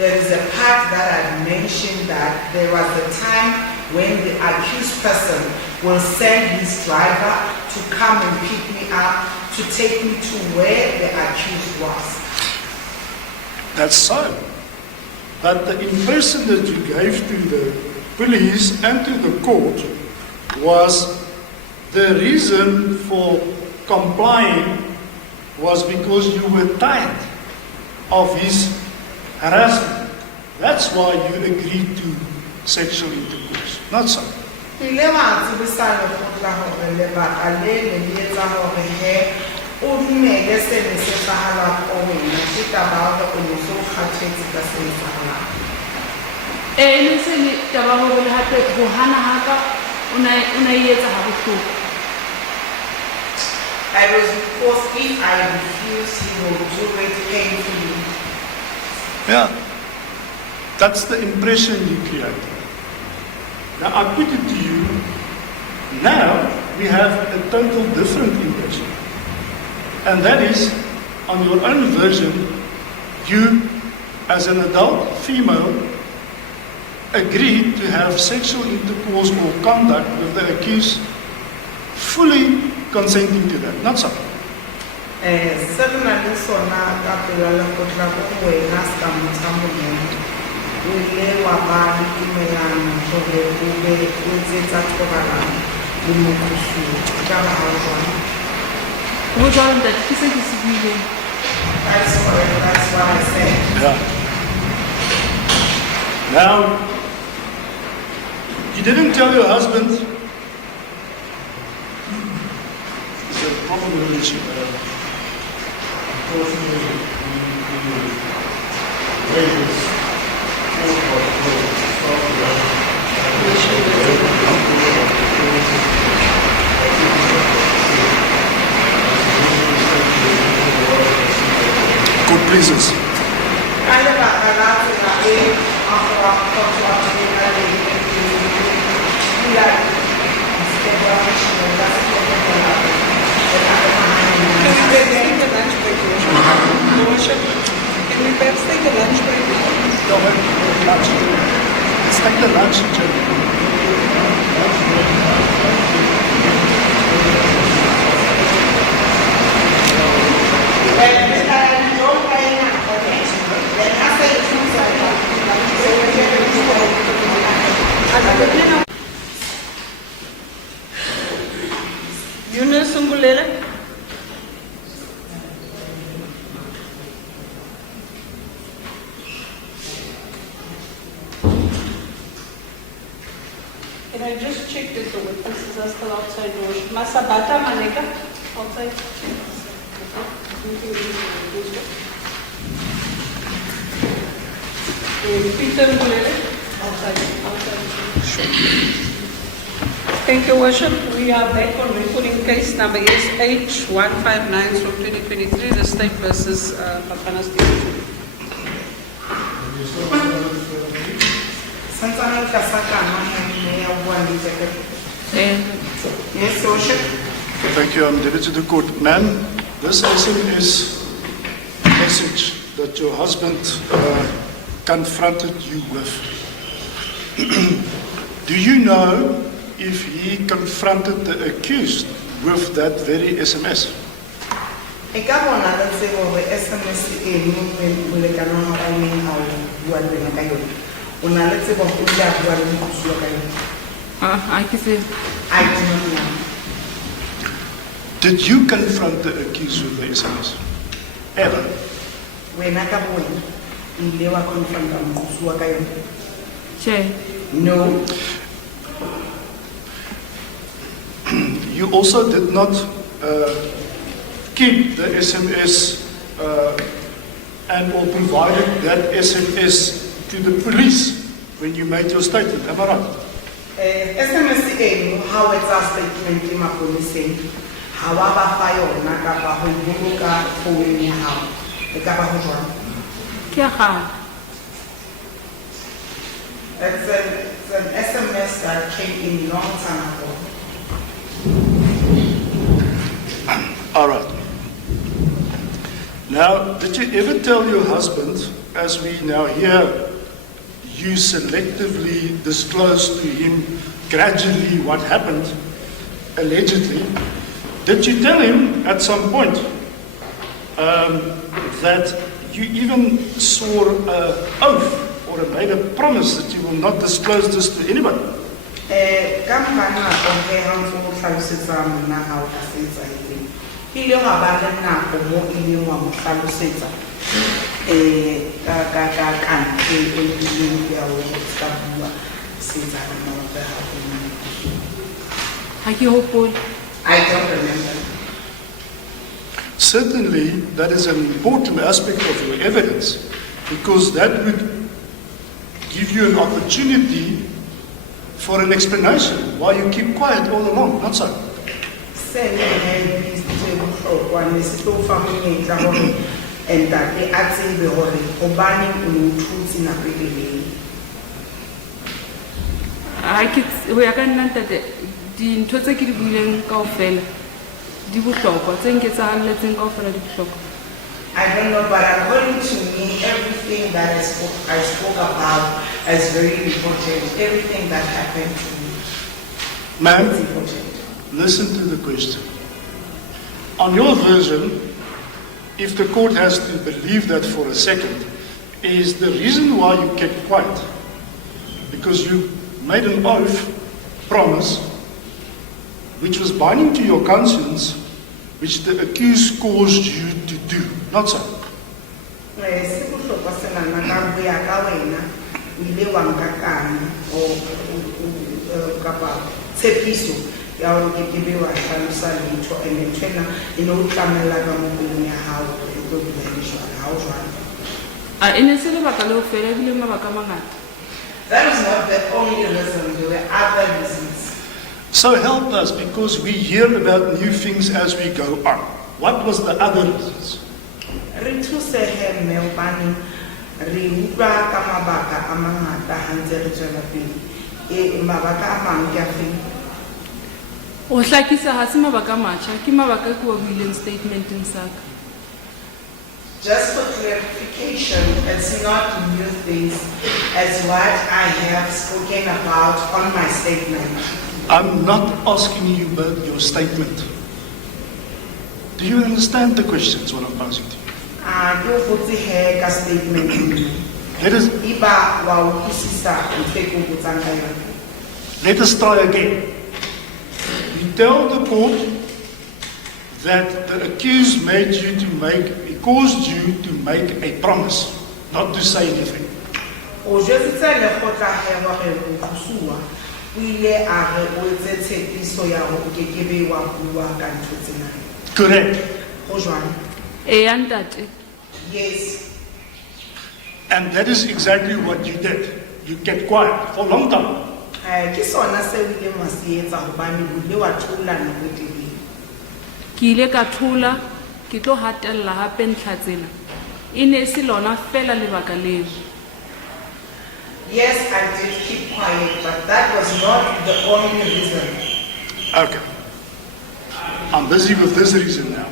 there is a part that I mentioned that there was a time when the accused person will send his driver to come and pick me up to take me to where the accused was. That's so. But the impression that you gave to the police and to the court was the reason for complying was because you were tired of his harassment. That's why you agreed to sexual intercourse. Not so. Ile wa tsebisa lekgotla hore lebaka le ne le etsa hore he o dumele se ne se hlahala ko wena ke taba ya hore o ne so kgathetse ka se hlahalang. Le se le taba hore le hape ho hana haka una etsa ha bohloko. I was because if I refuse, he will do it painfully. Yeah. That's the impression you created. Now I put it to you, now we have a total different impression. And that is, on your own version, you, as an adult female, agreed to have sexual intercourse or conduct with the accused, fully consenting to that. Not so. Certainly, so now after the lekgotla ko wena ska motho a monyane o ile wa ba le tumelano hore o be o etsetsa thobalano le mokosuwa ka ba ha jwang. Ho jwang that ke se ke se buileng. That's what I said. Yeah. Now, you didn't tell your husband. Is there a problem with the issue? Unfortunately, we raised this Court pleases. Can we perhaps take a lunch break now? No, lunch. Let's take the lunch, Jim. Eunice Umbulele. Can I just check that the witnesses are still outside doors? Masabata Maneka, outside. Peter Umbulele, outside. Thank you, Worship. We are back on recording case number 𝐻159 from 2023, the state versus Bafana State. Yes, Worship. Thank you. I'm Deputy to the court. Ma'am, this SMS message that your husband confronted you with, do you know if he confronted the accused with that very SMS? E ka bona le tsebo hore SMS e mo molekane wa hao ne a o bua le wena ka yona. O na le tsebo hore o tla bua le mokosuwa ka yona. I ke se I do not know. Did you confront the accused with the SMS? Ever? Wena ka bo wena o ile wa confronta mokosuwa ka yona. che. No. You also did not keep the SMS and or provided that SMS to the police when you made your statement. Am I right? SMS eno ha o etsa statement ke maponeseng ha wa ba fa yona ka ba ho boloka phone ya hao e ka ba ho jwang. Ke a kgale. It's an SMS that came in long time ago. All right. Now, did you ever tell your husband, as we now hear, you selectively disclosed to him gradually what happened, allegedly, did you tell him at some point that you even swore an oath or made a promise that you will not disclose this to anybody? I don't remember. Certainly, that is an important aspect of your evidence, because that would give you an opportunity for an explanation why you keep quiet all along, not so? And that they actually be holding Obani Truth in a really. We are going to the intoxicated willing coffee. I don't know, but according to me, everything that I spoke about is very important. Everything that happened to me. Ma'am, is important. listen to the question. On your version, if the court has to believe that for a second, is the reason why you kept quiet because you made an oath, promise, which was binding to your conscience, which the accused caused you to do, not so? That is not the only reason, there were other reasons. So help us, because we hear about new things as we go on. What was the other reasons? Just for clarification, it's not new things as what I have spoken about on my statement. I'm not asking you about your statement. Do you understand the questions what I'm posing to you? Let us try again. You tell the court that the accused made you to make, it caused you to make a promise, not to say anything. Correct. Yes. And that is exactly what you did. You kept quiet for a long time. Yes, I did keep quiet, but that was not the only reason. Okay. I'm busy with this reason now.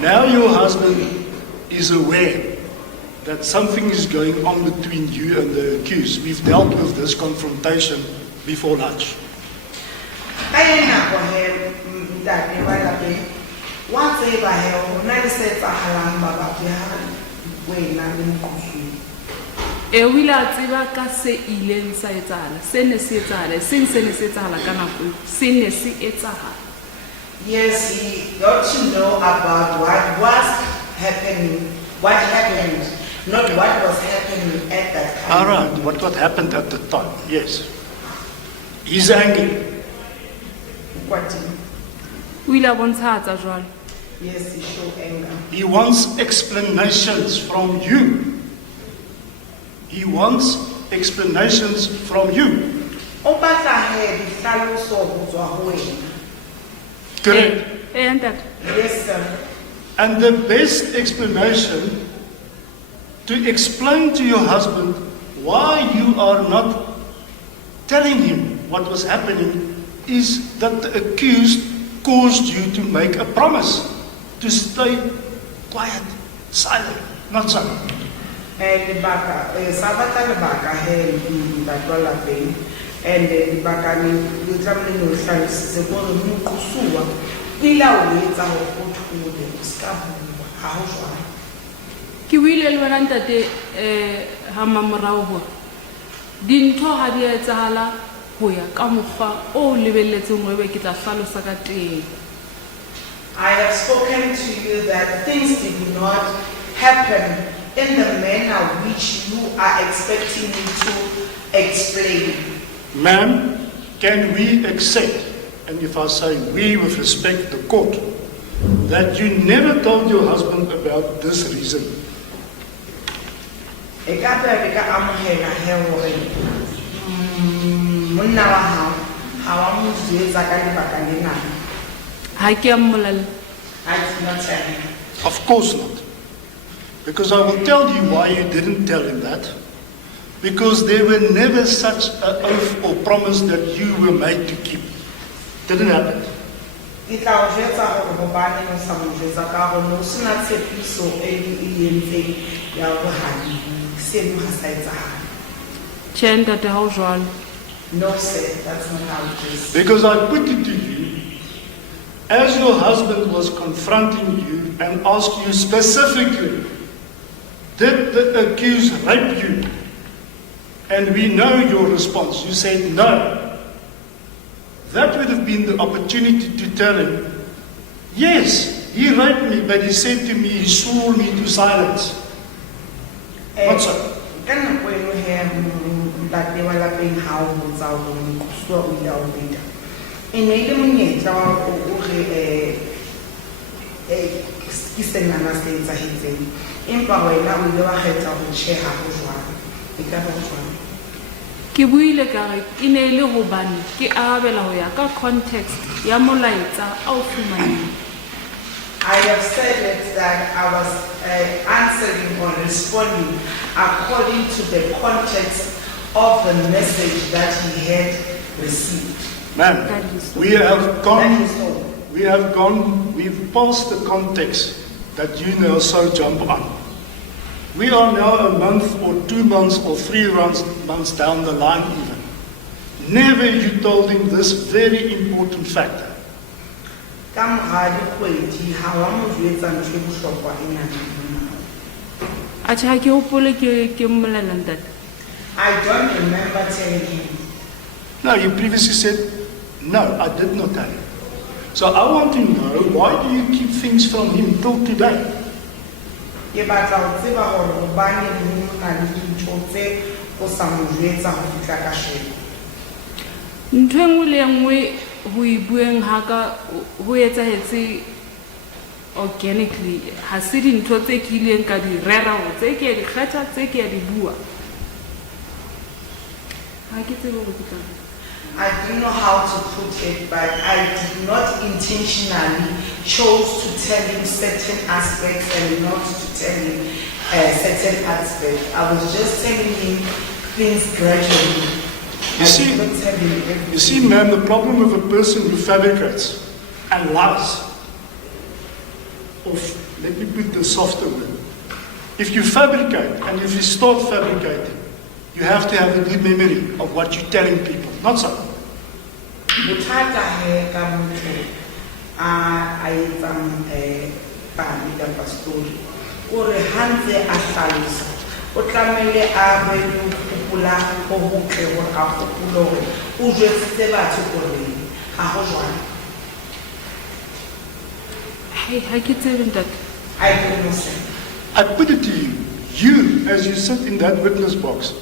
Now your husband is aware that something is going on between you and the accused. We've dealt with this confrontation before lunch. Yes, he got to know about what was happening, what happened, not what was happening at that time. All right, what happened at the time, yes. He's angry. What? Yes, he showed anger. He wants explanations from you. He wants explanations from you. Correct. Yes, sir. And the best explanation to explain to your husband why you are not telling him what was happening is that the accused caused you to make a promise to stay quiet, silent, not so. Lebaka, sabata lebaka he batwa lapeng, and lebaka ni tlamehile o hlalositse gore moqosuwa ila o etsa go thole ska bua ha ho jwang. Ke buile le wena ntate ha mamorao hore dintho ha di etsahala ho ya ka mokgwa o lebelletseng o be ke tla hlalosa ka teng. I have spoken to you that things did not happen in the manner which you are expecting me to explain. Ma'am, can we accept, and if I say we with respect the court, that you never told your husband about this reason? Ha ke a mmolella. I did not tell him. Of course not. Because I will tell you why you didn't tell him that. Because there were never such an oath or promise that you were made to keep. Didn't happen. Tjhe ntate ha o jwalo. No, sir, that's not how it is. Because I put it to you, as your husband was confronting you and asked you specifically, did the accused rape you? And we know your response. You said no. That would have been the opportunity to tell him, yes, he raped me, but he said to me, he swore me to silence. Not so. Ke buile ka re e ne le hobane ke abela ho ya ka context ya molaetsa a o fumaneng. I have said it that I was answering or responding according to the context of the message that he had received. Ma'am, That is so. we've passed the context that you now so jump on. We are now a month or 2 months or 3 months down the line even. Never you told him this very important factor. Atjhe ha ke hopole ke mmolella ntate. I don't remember telling him. No, you previously said, no, I did not tell him. So I want to know, why do you keep things from him till today? Ke batla ho tseba hore hobane ho na le dintho tse o sa mo jwetsa ho fihla kasheno. Ntho e nngwe le e nngwe ho e bueng ha ka ho etsahetse organically. Ha se dintho tse ke ileng ka di rera ho tse ke di kgetha tse ke di bua. Ha ke tsebe ho tla. I don't know how to put it, but I did not intentionally chose to tell him certain aspects and not to tell him certain aspects. I was just telling him things gradually. You see, ma'am, the problem with a person who fabricates and lies, or let me put the softer word, if you fabricate and if you start fabricating, you have to have a good memory of what you're telling people, not so. Bothata he ka motho a etsang bana ka pastori o re hantse a hlalosa o tlamehile a be le hopola ho botle hore a hopole hore o jwetsitse batho gore ha ho jwang. Ha ke tsebe ntate. I don't know, sir. I put it to you, you, as you sit in that witness box,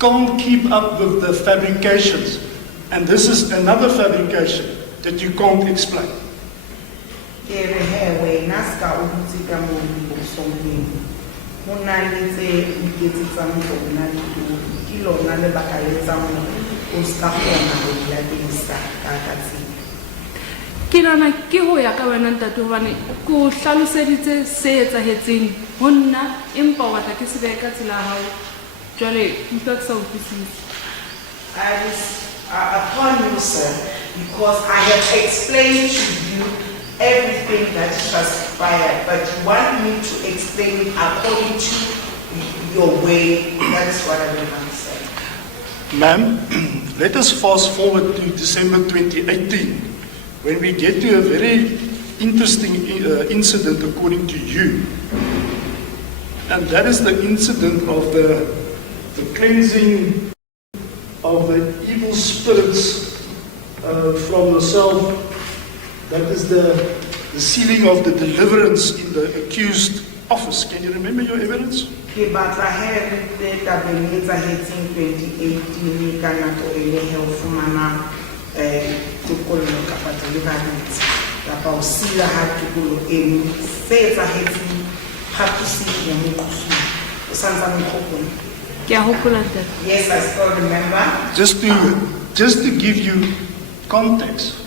can't keep up with the fabrications. And this is another fabrication that you can't explain. Ke nana ke ho ya ka wena ntate hobane ko hlaloseditse se etsahetseng ho nna empa wa tla ke se be ka tsela hao jwale ntwa ke sa utlwisise. I Upon you, sir, because I have explained to you everything that transpired, but you want me to explain it according to your way. That is what I don't understand. Ma'am, let us fast forward to December 2018, when we get to a very interesting incident according to you. And that is the incident of the cleansing of the evil spirits from yourself. That is the sealing of the deliverance in the accused office. Can you remember your evidence? Ke batla he re tabeng e etsahetseng 2018 ka nako e le he o fumana tokollo kapa deliverance kapa o sila ha tokollo eno se etsahetseng phaposing ya moqosuwa o santsa moqoqong. Ke a hopola ntate. Yes, I still remember. Just to give you context,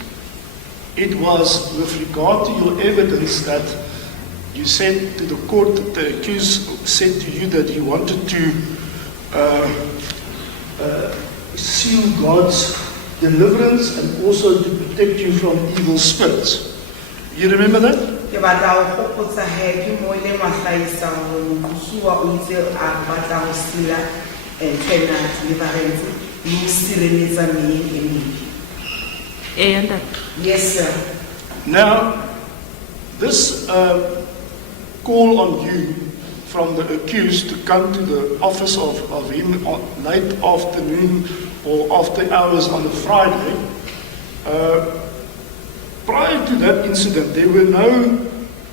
it was with regard to your evidence that you said to the court that the accused said to you that he wanted to seal God's deliverance and also to protect you from evil spirits. You remember that? Ke batla ho hopotsa he ke mo ile mahlaisa ho moqosuwa o itse a batla ho sila tena deliverance le ho sireletsa meyeng e mebe. Ntate. Yes, sir. Now, this call on you from the accused to come to the office of him on late afternoon or after hours on a Friday, prior to that incident, there were no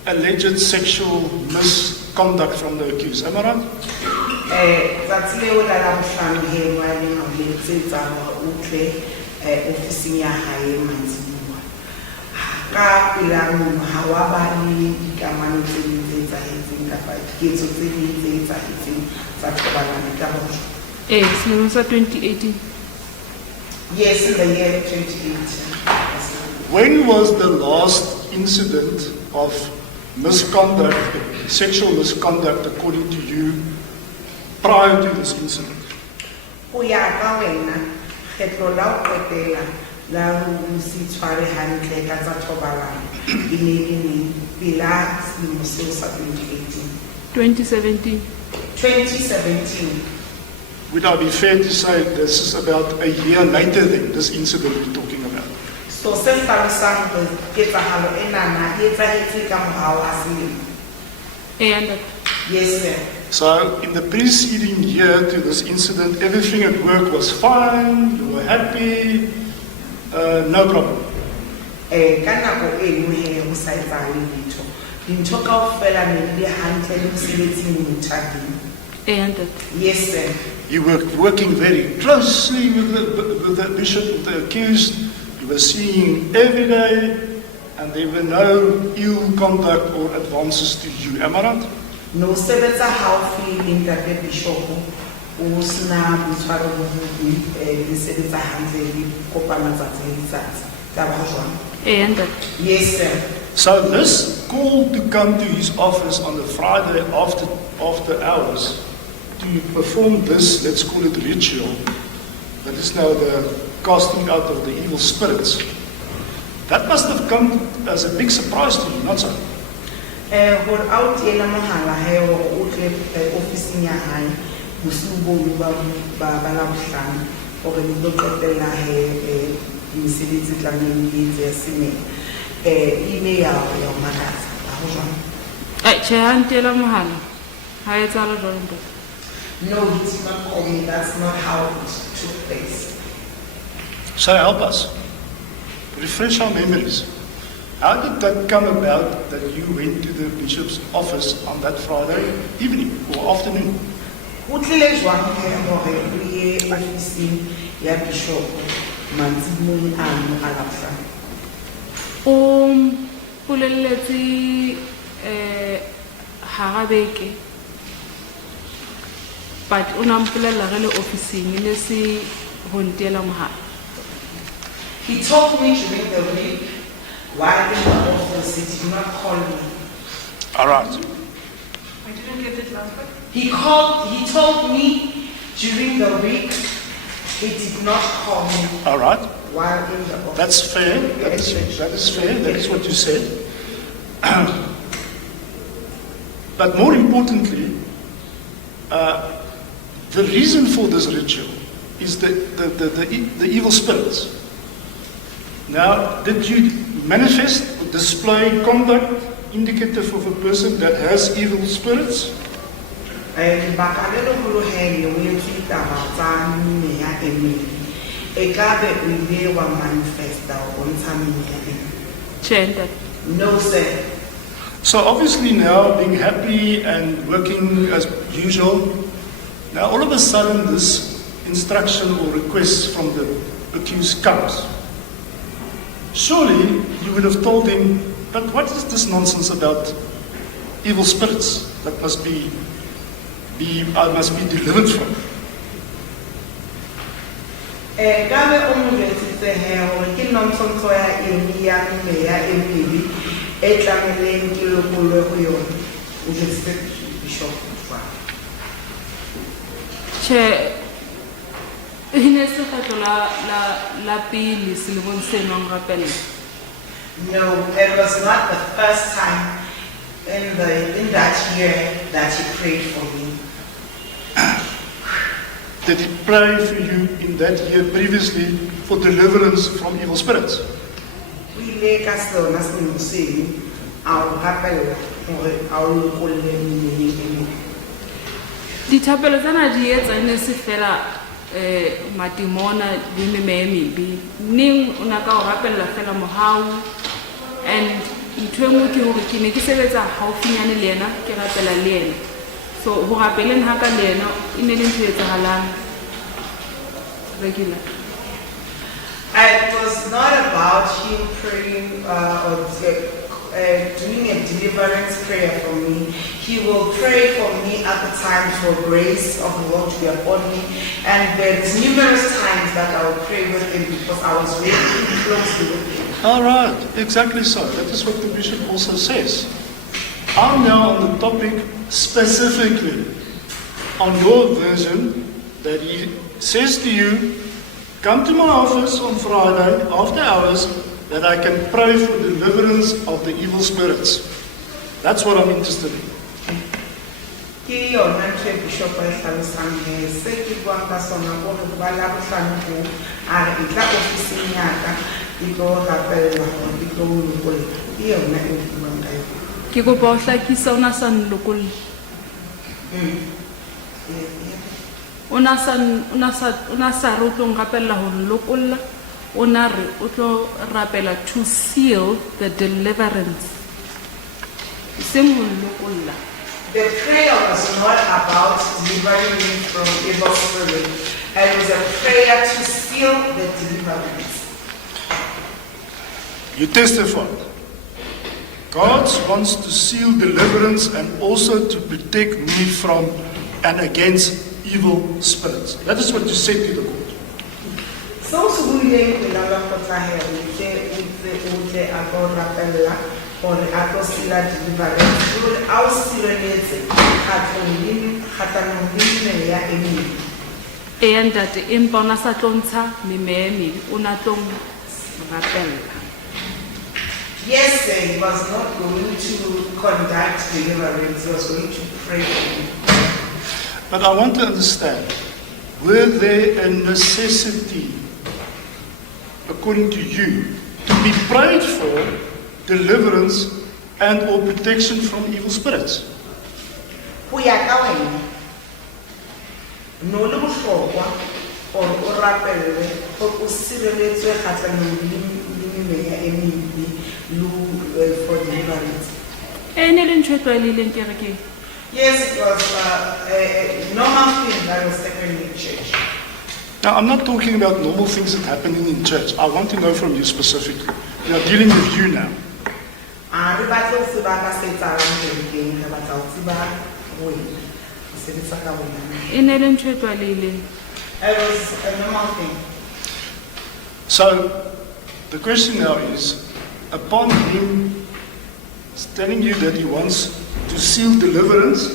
alleged sexual misconduct from the accused. Am I right? Tsatsi leo la Labohlano he mo a leng a letsetsa hore o tle ofising ya hae mantsibuwa. Ka pela mono ha wa ba le dikamano tse ding tse etsahetseng kapa diketso tse ding tse etsahetseng tsa thobalano ka bona. Selemo sa 2018. Yes, in the year 2018. When was the last incident of misconduct, sexual misconduct, according to you, prior to this incident? Ho ya ka wena kgetlo la ho qetela la ho se tshware hantle ka tsa thobalano e ne e le pela selemo seo sa 2018. 2017. 2017. Would I be fair to say this is about a year later than this incident we're talking about? So se hlalosang hore ketsahalo enana e etsahetse ka morao a selemo. Ntate. Yes, sir. So, in the preceding year to this incident, everything at work was fine, you were happy, no problem. Ka nako e nngwe he ho sa etsahale dintho. Dintho kaofela ne di le hantle le mosebetsing o thabile. Ntate. Yes, sir. You were working very closely with the bishop, with the accused. You were seeing him every day, and there were no ill conduct or advances to you. Am I right? No sebetsa haufi le ntate bishop o sena boitshwaro bo botle le sebetsa hantle le kopana tsatsi le letsatsi ka ba jwang. Ntate. Yes, sir. So this call to come to his office on a Friday after hours to perform this, let's call it ritual, that is now the casting out of the evil spirits, that must have come as a big surprise to you, not so? Hore out yena mohala he o tle ofising ya hae bosiu bo ba Labohlano hore le tlo qetella he mesebetsi tlamehile le etse ya semelo ile ya makatsa ba ho jwang. Tjhe, ha ntela mohala. Ha etsahala jwalo ntate. No, he did not call me. That's not how it took place. So help us, refresh our memories. How did that come about that you went to the bishop's office on that Friday evening or afternoon? Ho tlile jwang he hore o ye ofising ya bishop mantsibuya ano a Labohlano? Polelletse hara beke. But o na mpolela re le ofising le se ho ntela mohala. He told me during the week while in the office he did not call me. All right. I didn't get it last time. He told me during the week He did not call me All right. while in the office. That's fair. That is fair. That is what you said. But more importantly, the reason for this ritual is the evil spirits. Now, did you manifest or display conduct indicative of a person that has evil spirits? Lebaka le legolo he o etse taba tsa mmele ya emeng e ka be o ile wa manifesta o bontsha mmele ya emeng. Tjhe, No, sir. So obviously now being happy and working as usual, now all of a sudden this instruction or request from the accused comes. Surely you would have told him, but what is this nonsense about evil spirits that must be delivered from? Ka be o mo jwetsitse he hore ke nontsontsho ya eng ya mmele ya emeng e tlameleng ke lokolwe ho yona. O jwetsitse Bishop jwang? tjhe, e ne se kgetlo la pele selemong se nang rapella. No, it was not the first time in that year that he prayed for me. Did he pray for you in that year previously for deliverance from evil spirits? O ile ka sona selemo seno a o rapella hore a o lokolle mmele emeng. Dithapelo tsena di etsa e ne se fela matimona le meme e mebe. Neng o na ka o rapella fela mohau, and ntho e nngwe ke hore ke ne ke sebetsa haufinyane le yena ke rapela le yena. So ho rapeleng ha ka le yena e ne le ntho e etsahalang regular. It was not about him praying or doing a deliverance prayer for me. He will pray for me at the times for grace of the Lord to be upon me. And there's numerous times that I will pray with him because I was really closely with him. All right, exactly so. That is what the bishop also says. I'm now on the topic specifically on your version that he says to you, come to my office on Friday after hours that I can pray for deliverance of the evil spirits. That's what I'm interested in. Ke yona ntho e Bishop a e hlalosang he, se ke buang ka sona gore ba Labohlano ko a re e tla ofising ya ka ke tlo rapella gore ke tlo o lokolla. Ke yona e ke buang ka yona. Ke kopa o hlakisa o na sa nlokolle. O na sa re o tlo rapella ho nlokolla, o na re o tlo rapela to seal the deliverance. Seng ho nlokolla. The prayer was not about delivering me from evil spirit. It was a prayer to seal the deliverance. You testified. God wants to seal deliverance and also to protect me from and against evil spirits. That is what you said to the court. So subuileng pela la kgotla he o tle a go rapella gore a tlo sila deliverance gore a o sireletse kgatlhanong le mmele ya emeng. E ntate empa o na sa tlo ntsha meme e mebe, o na tlo rapella. Yes, sir, he was not going to conduct deliverance, he was going to pray for me. But I want to understand, were there a necessity, according to you, to be prayed for deliverance and or protection from evil spirits? Ho ya ka wena, no le bohlokwa gore o rapelle gore o sireletswe kgatlhanong le mmele ya emeng for deliverance. E ne le ntho e tlwaelehileng ke re keng? Yes, it was a normal thing that was happening in church. Now, I'm not talking about normal things that are happening in church. I want to know from you specifically. We are dealing with you now. Re batla ho tseba ka se etsahalang kerekeng, re batla ho tseba wena, ho sebetsa ka wena. E ne le ntho e tlwaelehileng. It was a normal thing. So, the question now is, upon him telling you that he wants to seal deliverance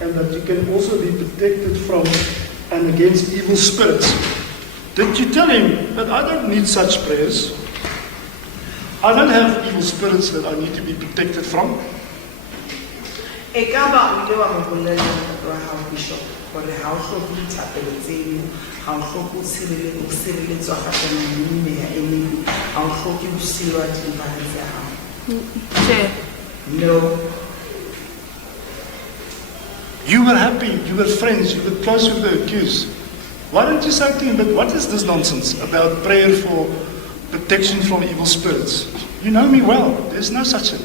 and that you can also be protected from and against evil spirits, Did you tell him that I don't need such prayers? I don't have evil spirits that I need to be protected from. E ka ba o ile wa mo bolella wa hao Bishop gore ha o hloke dithapelo tseno, ha o hloke o sireletswa kgahlano le meya e mebe, ha o hloke ho silwa dibane tsa hao? Chair. No. You were happy, you were friends, you were close with the accused. Why don't you say to him, but what is this nonsense about prayer for protection from evil spirits? You know me well, there's no such thing.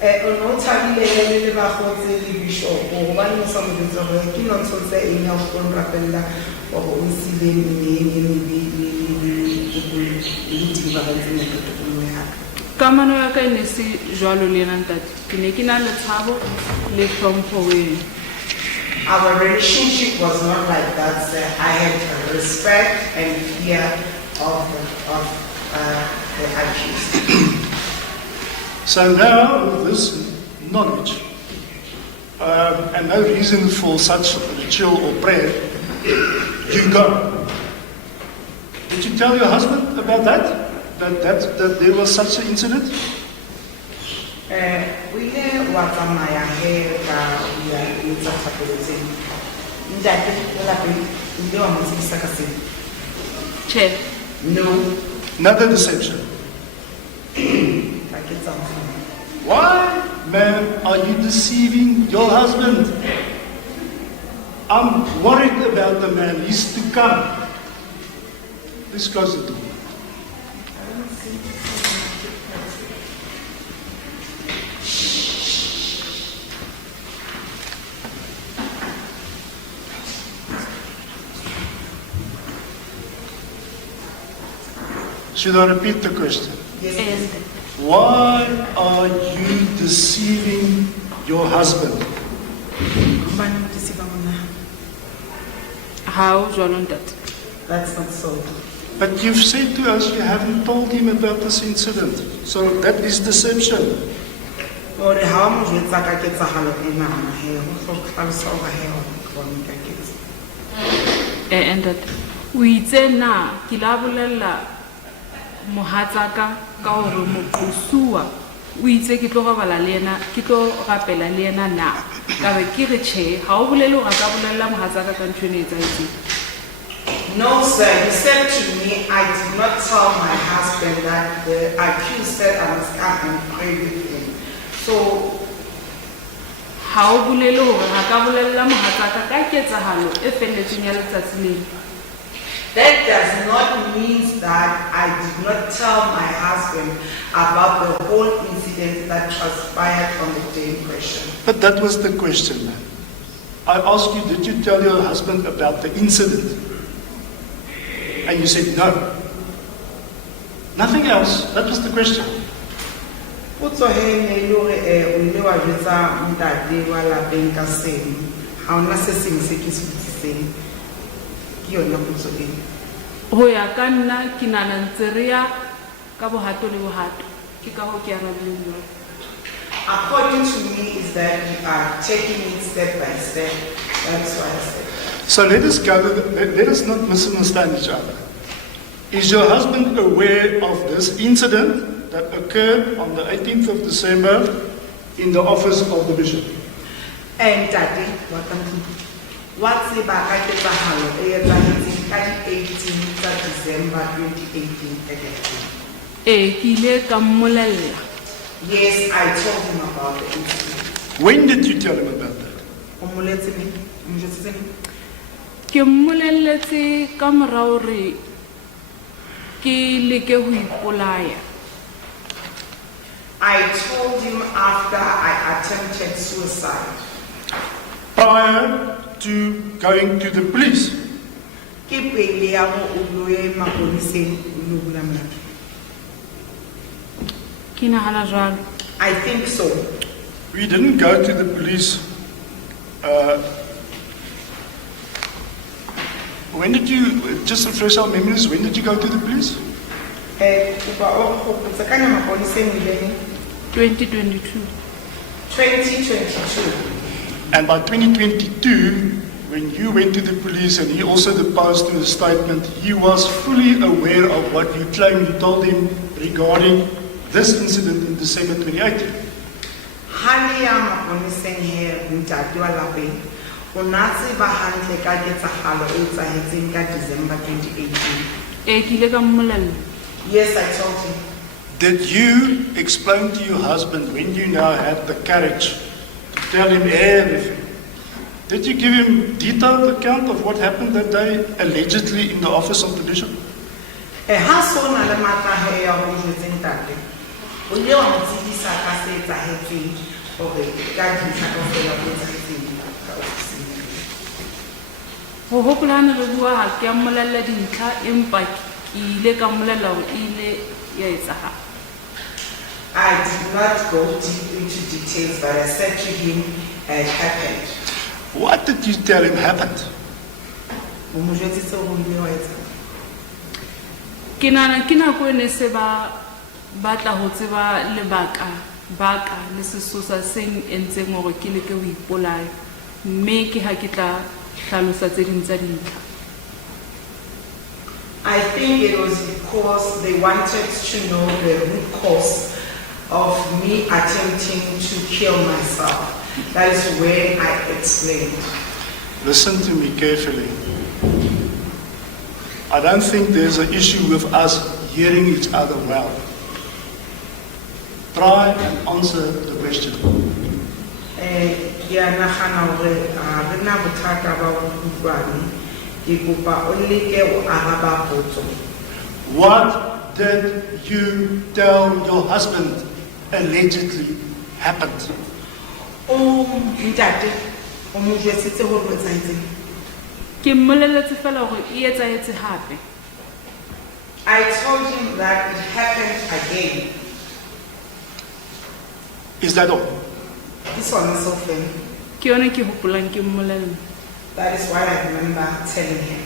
O no thabile le ba gotse le Bishop go ba le sa mo ditso go ke no ntse e nya go rapella go go nsile le diba ba tsene go tlo ya Kamano ya ka ene se jwalo le yena ntate. Ke ne ke na le tshabo le hlompho wena. Our relationship was not like that, sir. I had respect and fear of the accused. So now, with this knowledge, and no reason for such ritual or prayer, you go. Did you tell your husband about that? That there was such an incident? We know what my hair we are in such a position. That we don't want to say. Chair. No. Another deception. Why, ma'am, are you deceiving your husband? I'm worried about the man. He's to come. Please close the door. Should I repeat the question? And Why are you deceiving your husband? how jwalo ntate. That's not so. But you've said to us you haven't told him about this incident. So that is deception. Or how much it's like I get a halo in my hair, I'm so hair on And that we itse na ke la bolella mohatsaka ka hore moqosua o itse ke tlo gabala le yena ke tlo rapela le yena na ka be ke re che ha o bolele hore ka bolella mohatsaka ka ntho ene etsaetseng. No, sir. He said to me, I did not tell my husband that the accused said I must come and pray with him. So, ha o bolele hore ha ka bolella mohatsaka ka ketsahalo e felletseng ya letsatsi lena. that does not mean that I did not tell my husband about the whole incident that transpired on the day in question. But that was the question, man. I asked you, did you tell your husband about the incident? And you said no. Nothing else. That was the question. Potso he ne lo re o ile wa jwetsa ntate wa lapeng ka seng ha ona se seng se ke se botsitseng ke yona potso e. Ho ya ka nna ke nana ntse re ya ka bohato le bohato ke ka ho ke arabileng jwalo. According to me is that we are taking it step by step. That's what I said. So let us not misunderstand each other. Is your husband aware of this incident that occurred on the 18th of December in the office of the bishop? And Daddy, what's the back at the Bahalo? 18th of December 2018. Ke ile ka mmolella. Yes, I told him about the incident. When did you tell him about that? Ke mmolelletse ka mora hore ke leke ho ipolaya. I told him after I attempted suicide. Prior to going to the police? Ke pele ya mo o loye maponeseng o lo bula motho. Ke nahana jwalo. I think so. We didn't go to the police. When did you, just refresh our memories, when did you go to the police? 2022. 2022. And by 2022, when you went to the police and he also deposed to the statement, he was fully aware of what you claimed you told him regarding this incident in December 2018. Hali ya maponeseng he ntate wa lapeng o natse ba hantle ka ketsahalo e etsahetseng ka December 2018. Yes, I told him. Did you explain to your husband when you now had the courage to tell him everything? Did you give him detailed account of what happened that day, allegedly in the office of the bishop? Ha sona le mata he ya ho jwetseng ntate. O ile wa mtsebisa ka se etsahetseng hore ka dintlha kaofela ho etsahetseng ka ofising. Ho hopolana re bua ha ke a mmolella dintlha empa ke ile ka mmolella hore ile ya etsahala. I did not go deep into details, but I said to him it happened. What did you tell him happened? Ke nahana ke nako ene se ba batla ho tseba lebaka baka le sesosa seng entseng hore ke leke ho ipolaya mme ke ha ke tla hlalosa tse ding tsa dintlha. I think it was because they wanted to know the root cause of me attempting to kill myself. That is where I explained. Listen to me carefully. I don't think there's an issue with us hearing each other well. Try and answer the question. What did you tell your husband allegedly happened? Ke mmolelletse fela hore e etsahetse hape. I told him that it happened again. Is that all? This one is so funny. Ke yona ke hopolang ke mmolella. That is why I remember telling him.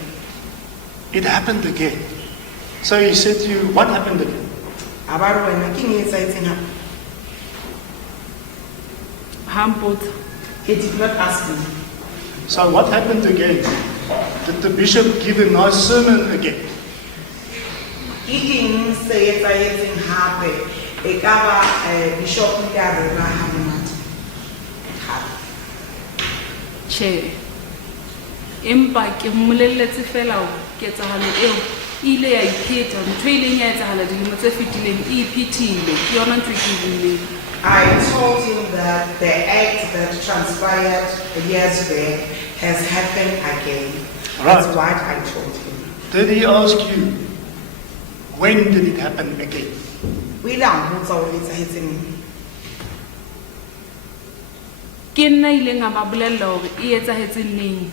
It happened again. So he said to you, what happened again? He did not ask me. So what happened again? Did the bishop give a nice sermon again? He didn't say it happen. Bishop Che. Empa ke mmolelletse fela hore ketsahalo eo ile ya ipheta ntho e ileng ya etsahala dilemo tse fetileng e iphethile ke yona ntho e ke buileng. I told him that the act that transpired years back has happened again. Right. That's what I told him. Did he ask you, when did it happen again? Ke nna ileng a ba bolella hore e etsahetse neng.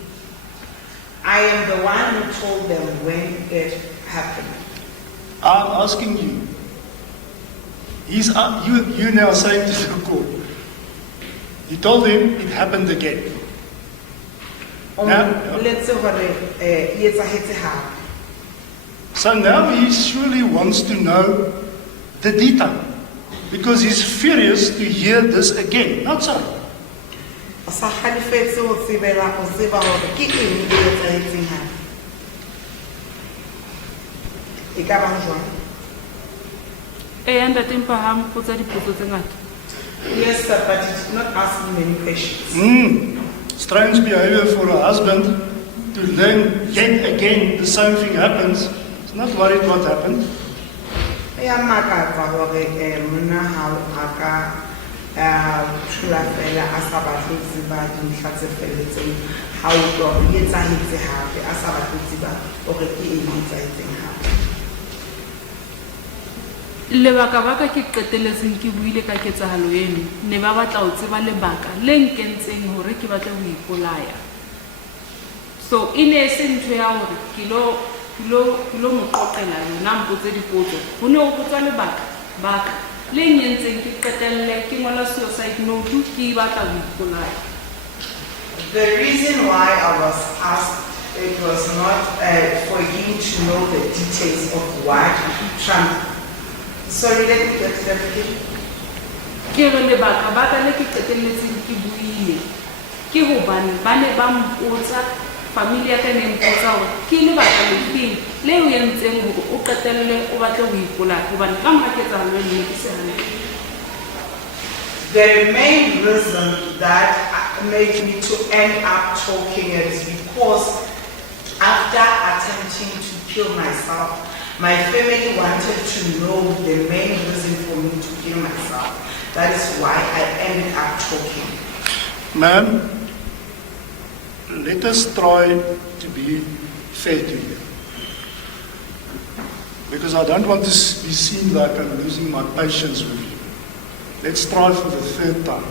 I am the one who told them when it happened. I'm asking you. You now saying to the court, you told him it happened again. So now he surely wants to know the detail, because he's furious to hear this again. Not so. And I think perhaps put the people. Yes, sir, but he did not ask me many questions. Strange behavior for a husband to learn yet again the same thing happens. He's not worried what happened. Lebaka baka ke qeteletseng ke buile ka ketsahalo eno ne ba batla ho tseba lebaka le nkentseng hore ke batla ho ipolaya. So ine se ntho ya hore ke lo mo qoqela yona mpotse dipotso ho ne o botsa lebaka baka le nyentseng ke qetelle ke ngola suicide note ke batla ho ipolaya. The reason why I was asked, it was not for him to know the details of what Trump. Sorry, let me get that again. Ke re lebaka baka le ke qetelletseng ke buile ke hobane ba ne ba mpotsa family ya ka ne mpotsa hore ke lebaka lefeng leo e entseng hore o qetelle o batle ho ipolaya hobane ka mora ketsahalo e nne ke se hantle. The main reason that made me to end up talking is because after attempting to kill myself, my family wanted to know the main reason for me to kill myself. That is why I ended up talking. Ma'am, let us try to be fair to you. Because I don't want to be seen like I'm losing my patience with you. Let's try for the third time.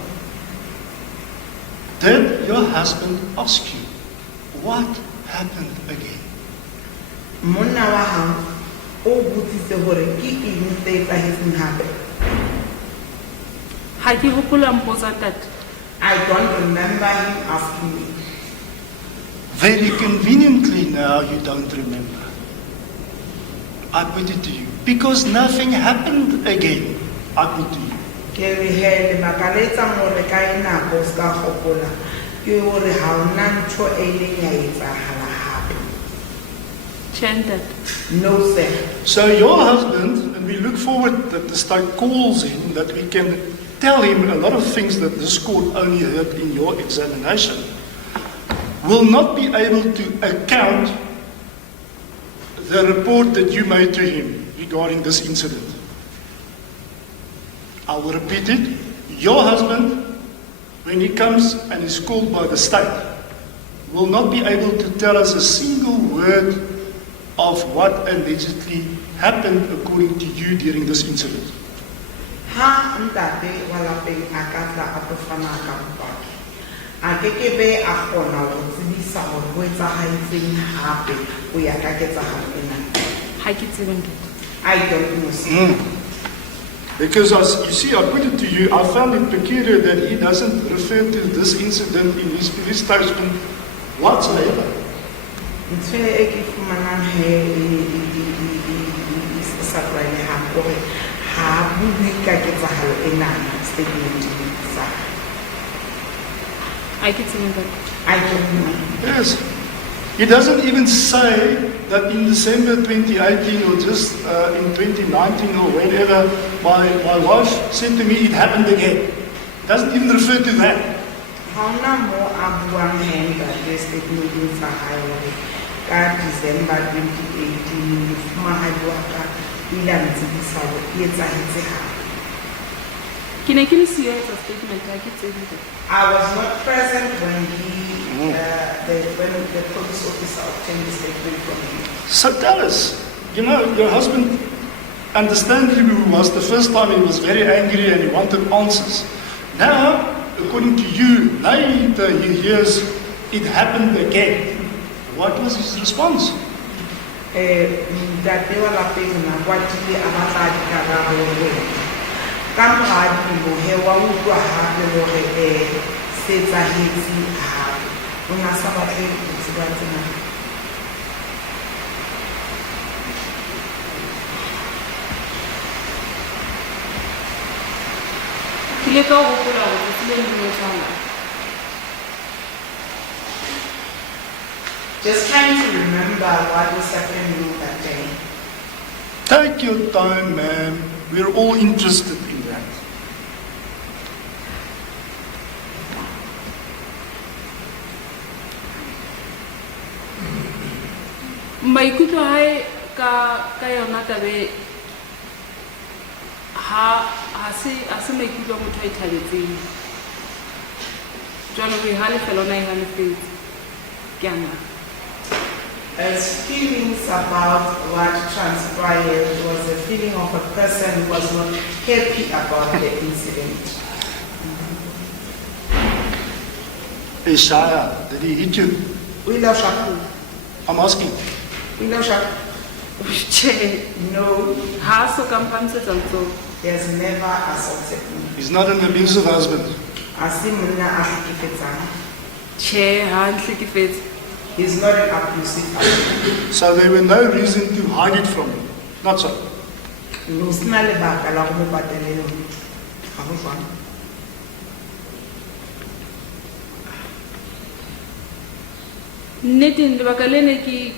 Did your husband ask you what happened again? Monna wa hao o botsitse hore ke eng se etsahetseng hape. Ha ke hopola mpotsa tate. I don't remember him asking me. Very conveniently now you don't remember. I put it to you. Because nothing happened again. I put to you. Ke re he lebaka le etsang hore ka nako se ka gopola ke hore ha ona ntho e ileng ya etsahala hape. Chanted. No sir. So your husband, and we look forward that the state calls him, that we can tell him a lot of things that this court only heard in your examination, will not be able to account the report that you made to him regarding this incident. I will repeat it. Your husband, when he comes and is called by the state, will not be able to tell us a single word of what allegedly happened according to you during this incident. Ha ntate wa lapeng a ka tla a tlo fana ka bopaki. A kekebe a kgona ho tsebisa hore ho etsahetseng hape ho ya ka ketsahalo ena. Ha ke tsebe ntate. I don't know sir. Because as you see, I put it to you, I found it peculiar that he doesn't refer to this incident in his police statement whatsoever. Ntho e ke fumanang he sa tlwaele ha hore ha bue ka ketsahalo ena statement sa. Ha ke tsebe ntate. I don't know. Yes. He doesn't even say that in December 2018 or just in 2019 or whenever, my wife said to me, it happened again. He doesn't even refer to that. Ha ona mo a buang he ntate statement sa hae hore ka December 2018 mofumahadi wa ka ile a ntsebisa hore e etsahetse hape. Ke ne ke le siyo etsa statement ha ke tsebe ntate. I was not present when when the police officer obtained the statement from him. So tell us, you know, your husband understandably was the first time he was very angry and he wanted answers. Now, according to you, later he hears it happened again. What was his response? Ntate wa lapeng na kwatile a batla dikarabo ho wena. Ka mora dilemo he wa utlwa hape hore se etsahetse hape. O nga sa batle ho tseba tsena. Ke le ka ho hopola hore ke tsile le tsana. Just trying to remember what was happening that day. Take your time, ma'am. We're all interested in that. Maikutlo hae ka yona tabe ha se maikutlo a motho a ithabetseng. Jwale ho ha lefelo na e ha lefetse. Ke ana. As feelings about what transpired was a feeling of a person who was not happy about the incident. Isaiah, did he hit you? I'm asking. Che, No, ha so ka mphamsetsa ntso. he has never assaulted me. He's not an abusive husband. Asi monna a hlekefetsang. Che, ha nhlekefetse. He's not an abusive husband. So there were no reason to hide it from him. Not so. No sena lebaka la go mo patelela. Ha go jwang. nneteng lebaka le ne ke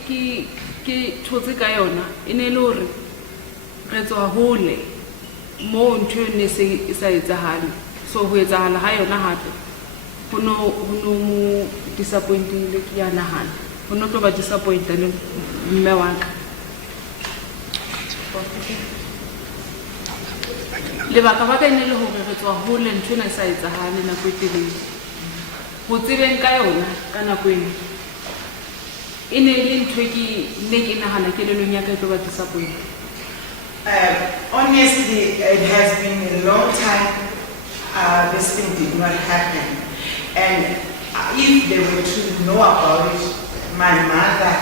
thotse ka yona e ne le hore re tswa hole mo ntho ne se e sa etsahale so ho etsahala ha yona hape ho no mo disappointing ke ya nahana ho no tlo ba disappointed le mme wa ka lebaka ba ka ene le hore re tswa hole ntho ne sa etsahale nako e telele ho tsebeng ka yona ka nako ena e ne le ntho ne ke nahana kelelong ya ka e tlo ba disappointed. Honestly, it has been a long time this thing did not happen. And if they were to know about it, my mother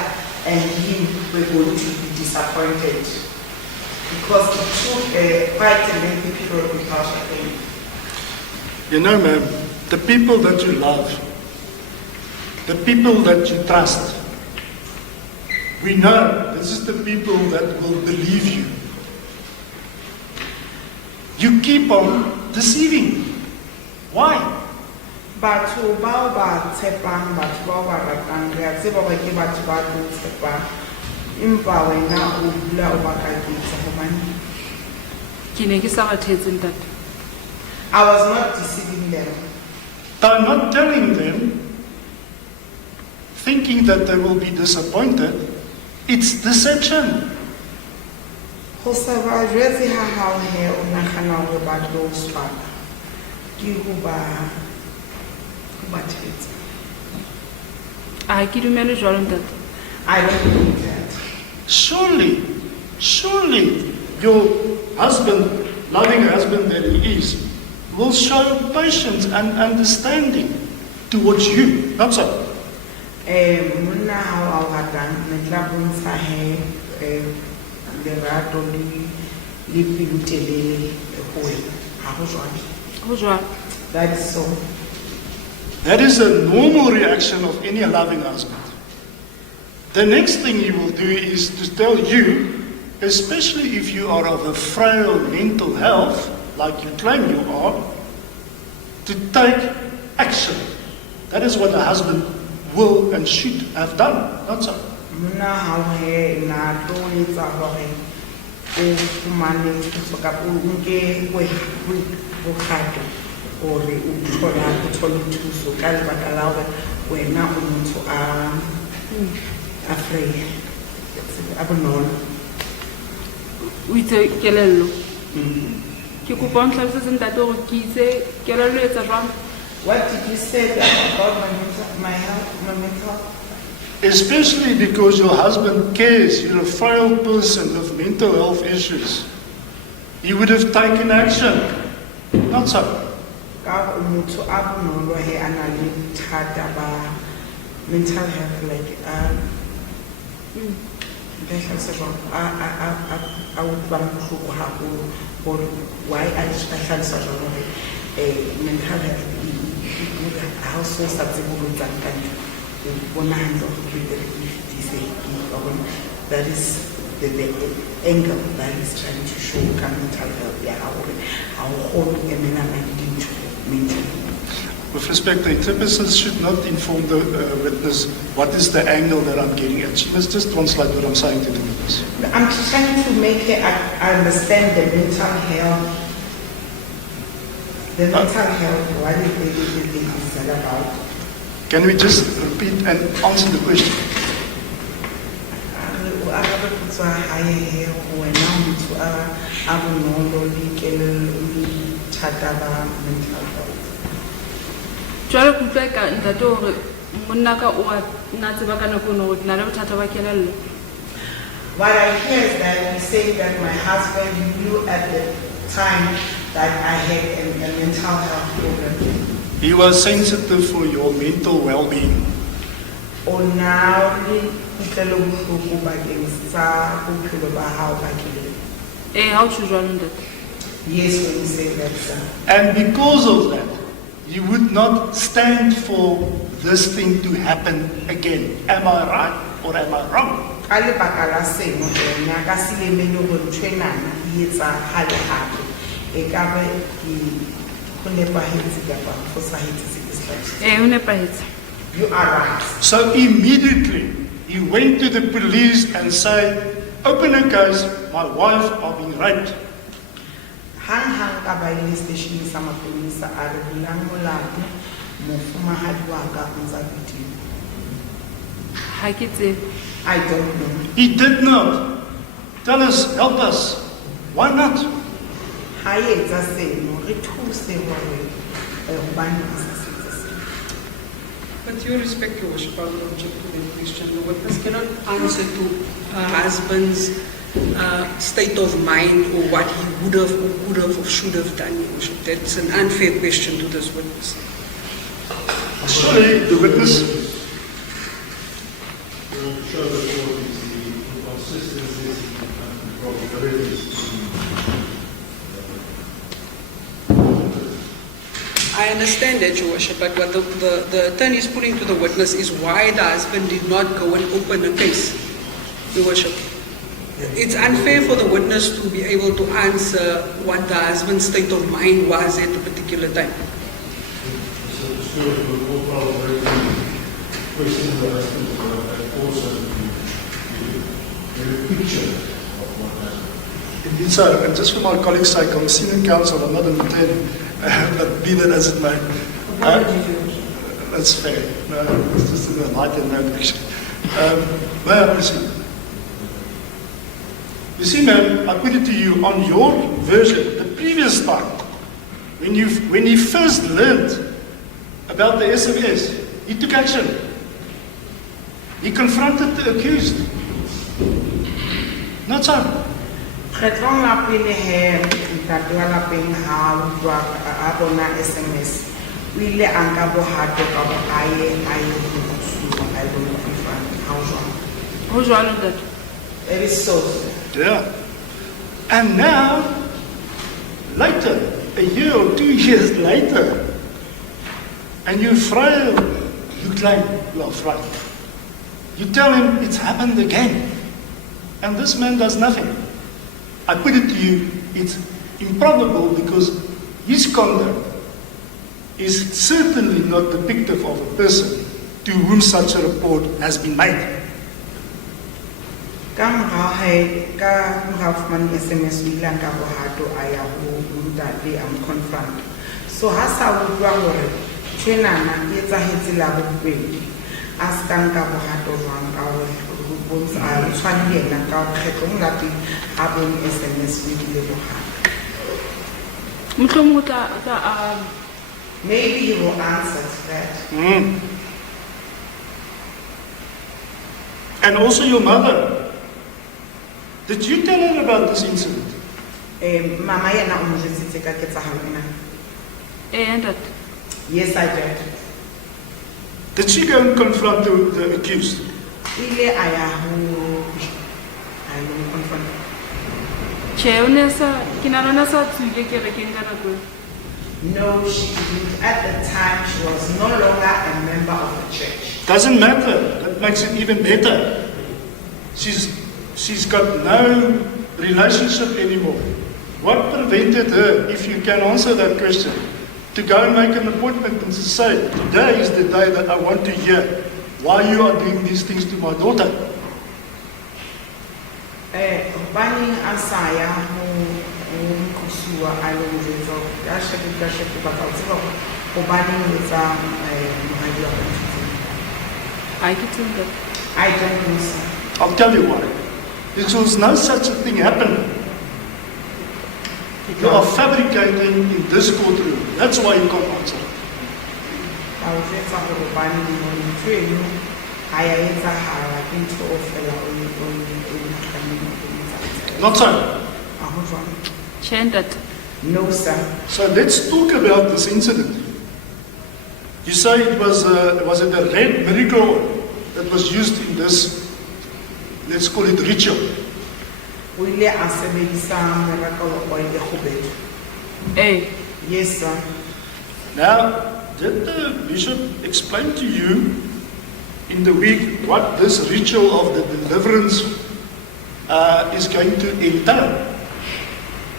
and him were going to be disappointed. Because it took quite a lengthy period without happening. You know, ma'am, the people that you love, the people that you trust, we know this is the people that will believe you. You keep on deceiving. Why? Batho bao ba tshepang, batho bao ba ratang, re a tseba hore ke batho ba tlo tshepang. Empa wena o dula o bakaketsa hobane Ke ne ke sa ba thetse ntate. I was not deceiving them. By not telling them, thinking that they will be disappointed, it's deception. Ho sa ba jwetse ha hao he o nagana hore ba tlo swapa. Ke ho ba thetse. A ke dumele jwalo ntate. I don't believe that. Surely, your husband, loving husband that he is, will show patience and understanding towards you. Not so. Monna ha o ratang ne tla bontsha he lerato le pelo telele ho wena. Ha ho jwalo. Ho jwalo. That is so. That is a normal reaction of any loving husband. The next thing he will do is to tell you, especially if you are of a frail mental health, like you claim you are, to take action. That is what a husband will and should have done, not so. Monna ha o he na tlo etsa hore o fumane thuso ka o nke go khato hore o thole thuso ka lebaka la hore wena o motho a free a bonolo. O itse kelello. Ke kopa o nhlalosetse ntate hore ke itse kelello e etsa jwang. What did you say about my mental health? Especially because your husband cares, you're a frail person with mental health issues. He would have taken action. Not so. Ka motho a bonolo he a na le thata ba mental health like I would want to or why I hlalosa jwalo hore mental health ha o so sa tsebo go tsa ka bona handle that is the angle that is trying to show mental health ya how mentally. With respect, the interpreters should not inform the witness what is the angle that I'm getting at. She must just translate what I'm saying to the witness. I'm trying to make her understand the mental health. The mental health, what is that about? Can we just repeat and answer the question? Jwale ke utlwa ka ntate hore monna ka o na tseba ka nako eno hore ke na le bothata ba kelello. What I hear is that you say that my husband knew at the time that I had a mental health problem. He was sensitive for your mental well-being. O na le kutlwelo bohloko bakeng sa bophelo ba hao ba kelello. Ha o tjho jwalo ntate. Yes, when you say that, sir. And because of that, you would not stand for this thing to happen again. Am I right or am I wrong? Ka lebaka la seno ena ka selemeng hore ntho enana e etsahale hape e ka be ke ho nepahetse kapa ho fosahetse se ke se. Ho nepahetse. You are right. So immediately he went to the police and said, open a case, my wife are being raped. Hang ka ba ile station sa maponisa a re bulang molato mofumahadi wa ka o ntsa diteng. Ha ke tsebe. I don't know. He did not. Tell us, help us. Why not? Ha etsa seno re thuse hore hobane a sa setsa seno. With due respect, Your Worship, I would object to that question. The witness cannot answer to her husband's state of mind or what he would have or could have or should have done, Your Worship. That's an unfair question to this witness. Surely the witness. Show the court is the inconsistencies and improbabilities. I understand that, Your Worship, but what the attorney is putting to the witness is why the husband did not go and open a case, Your Worship. It's unfair for the witness to be able to answer what the husband's state of mind was at a particular time. So the steward will all probably question the husband and also give a picture of what happened. Indeed, sir. And just for my colleague's sake, I'm a senior counsel, I'm not an attorney, but be that as it may. What did you do? That's fair. No, it's just a light and note, actually. May I proceed? You see, ma'am, I put it to you on your version, the previous time, when he first learned about the SMS, he took action. He confronted the accused. Not so. Kgetlong la pele he ntate wa lapeng ha utlwa a bona SMS o ile a nka bohato ka bo a ye go supa a ye go confront how jwang. Ho jwalo ntate. It is so. Yeah. And now, later, a year or 2 years later, and you frail, you claim you are frail. You tell him it's happened again. And this man does nothing. I put it to you, it's improbable because his conduct is certainly not depictive of a person to whom such a report has been made. Ka mora fumane SMS o ile a nka bohato a ya ho ntate a mo confront. So ha sa utlwa hore tjenana e etsahetse la bobedi a se ka nka bohato jwang ka hore bontsha a tshwane yena ka kgetlong la pele a bone SMS o ile bohato. Mohlomong o tla Maybe he will answer to that. And also your mother. Did you tell her about this incident? Mama yena o mo jwetsitse ka ketsahalo ena. ntate. Yes, I did. Did she go and confront the accused? Ile a ya ho confront. Tjhe, o ne sa ke nahana sa tswile kerekeng ka nako eo. No, she didn't. At the time, she was no longer a member of the church. Doesn't matter. That makes it even better. She's got no relationship anymore. What prevented her, if you can answer that question, to go and make an appointment and to say, today is the day that I want to hear why you are doing these things to my daughter? Banning asaya ho kusuwa alo mzo ya sheku bakautswa ho banning letsa mohadi wa Ha ke tsebe ntate. I don't know, sir. I'll tell you why. Because no such a thing happened. You are fabricating in this courtroom. That's why you can't answer. I was just a little banning on train. I etsahala into ofela on Not so. Tjhe ntate. No, sir. So let's talk about this incident. You say it was it a red miracle that was used in this, let's call it ritual? Wile asebedisa miracle oil e khubedu. Yes, sir. Now, did the bishop explain to you in the week what this ritual of the deliverance is going to entail?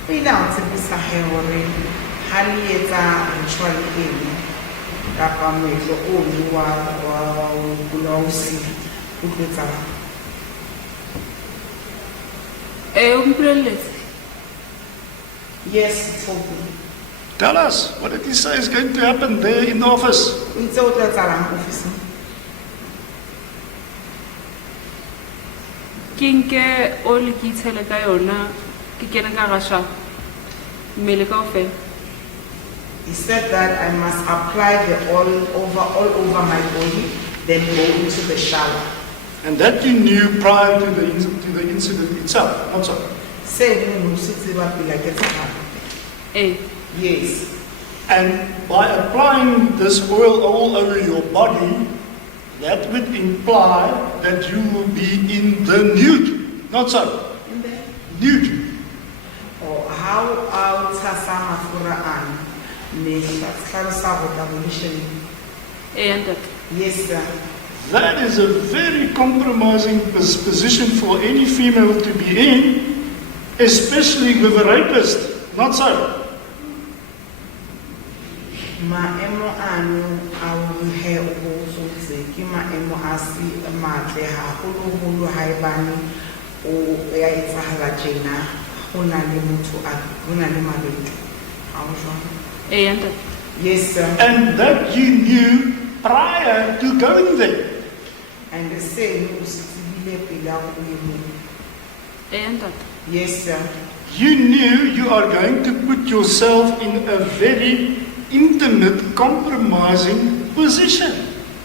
Ile asebedisa hore hali etsa ritual eno kapa moetlo ono wa bolausi o tlo etsahala. O mpolelletse. Yes, it's open. Tell us, what did he say is going to happen there in the office? O itse o tlo etsahalang officing. Ke nke o le ke itshele ka yona, ke kene ka hara shower. Mmele kaofela. He said that I must apply the all over my body, then go into the shower. And that you knew prior to the incident itself, not so. Say no, like Eh. yes. And by applying this oil all over your body, that would imply that you will be in the nude, not so. In there? Nude. Or how out mafura an yes, sir. That is a very compromising position for any female to be in, especially with a rapist, not so. Maemo ano a he o botse ke maemo a si matle haholo haebane o ya etsahala tjena ho na le motho a ho na le mabedi ha o jwang. Yes, sir. And that you knew prior to going there. And the same yes, sir. You knew you are going to put yourself in a very intimate, compromising position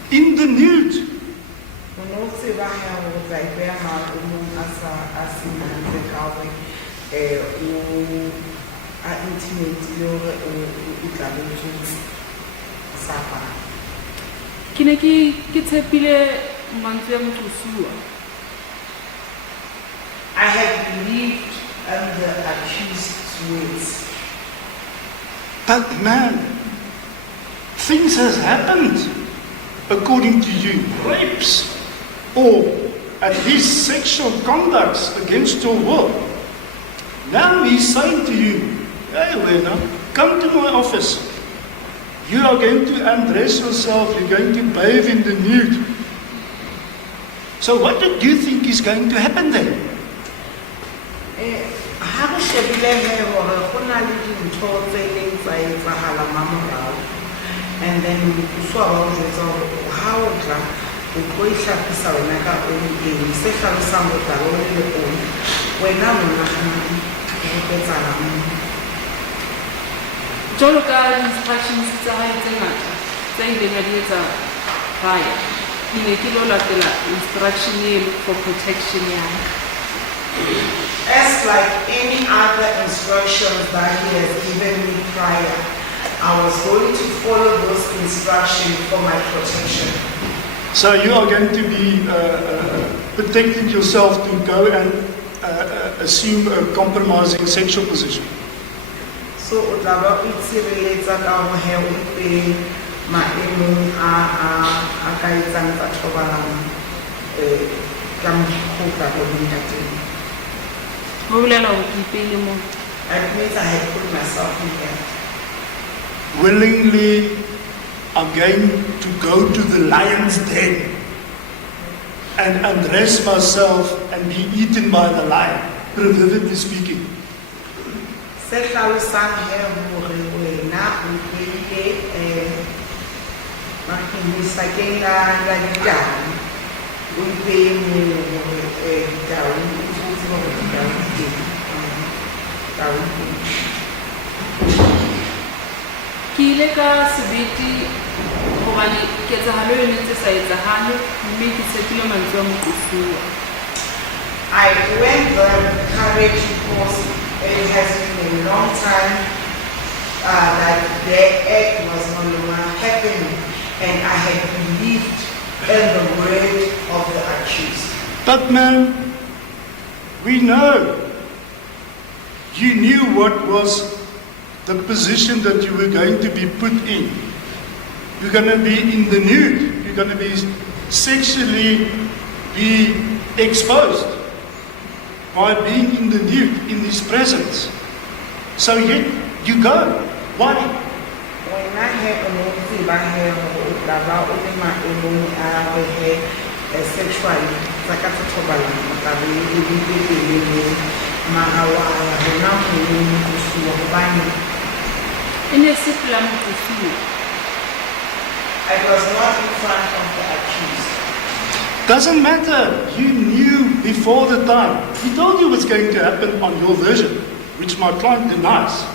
in the nude. Ke ne ke tshepile mantswe ya moqosuwa. I have believed the accused's words. But man, things has happened according to you. Rapes or at least sexual conducts against your will. Now he's saying to you, hey Wena, come to my office. You are going to undress yourself, you're going to bathe in the nude. So what do you think is going to happen then? And then how Jwalo ka instructions tsa hae tse ngata tse ileng di etsa gae, ke ne ke lo latela instruction for protection ya hae. as like any other instructions that he has given me prior, I was going to follow those instructions for my protection. So you are going to be protecting yourself to go and assume a compromising sexual position. So utaba itshireletsa ka ho he o pe maemong a ka etsang tsa thobalano ka mokgwa o dingateng. Ho bolela hore ke ipehile moo. It means I had put myself in there. Willingly, I'm going to go to the lion's den and undress myself and be eaten by the lion, proverbially speaking. Se hlalosang he hore wena o beile makinisakeng la ditau o ipehe moo hore ditau o fotse hore ditau di teng. Ke ile ka sebete hobane ketsahalo eno ntse sa etsahale, mme ke tshepile mantswe a moqosuwa. I went there courage because it has been a long time that the act was no longer happening, and I had believed in the word of the accused. But man, we know you knew what was the position that you were going to be put in. You're going to be in the nude. You're going to be sexually be exposed by being in the nude, in his presence. So yet you go. Why? When wena he o no tseba he hore o tla ba o le maemong a hore he sexually tsa ka thobalano o tla be o le pele mo mara wa rona mo mosuwa hobane e ne se pela mosuwa. I was not in front of the accused. Doesn't matter. You knew before the time. He told you what's going to happen on your version, which my client denies.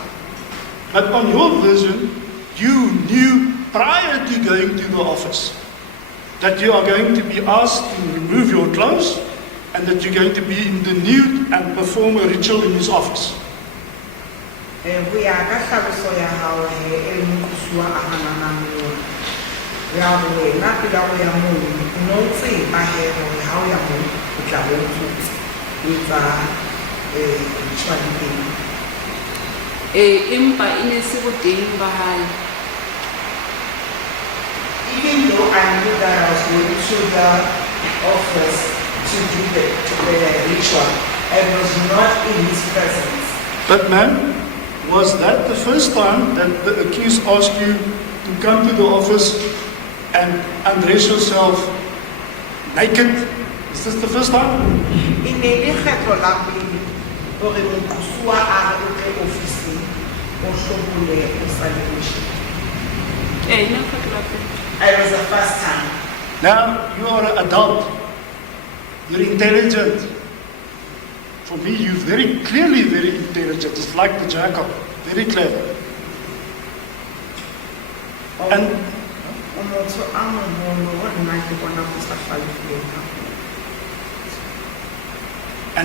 But on your version, you knew prior to going to the office that you are going to be asked to remove your clothes and that you're going to be in the nude and perform a ritual in his office. We are hlaloso ya hao he e mosuwa a hanana mo. Ya bo na pela go ya mo no tseba he hore ha o ya mo o tla bo ntse etsa tshwanetse. Empa e ne se bo teng ba hae. Even though I knew that I was going to the office to do the ritual, I was not in his presence. But ma'am, was that the first time that the accused asked you to come to the office and undress yourself naked? Is this the first time? In the kgetlo la pele hore mosuwa a re o tle office o hlobole o salvation. Ne kgetlo la pele. It was the first time. Now you are an adult. You're intelligent. For me, you're very clearly very intelligent. It's like the jackal. Very clever. And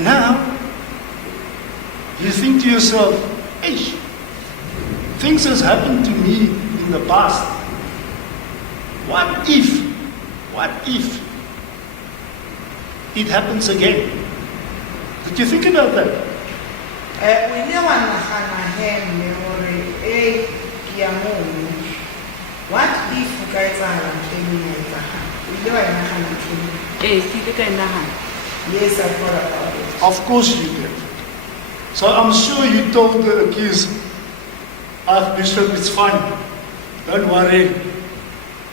now you think to yourself, hey, things has happened to me in the past. What if it happens again? Did you think about that? We never what if you guys are yes, I thought about it. Of course you did. So I'm sure you told the accused, Bishop, it's fine. Don't worry.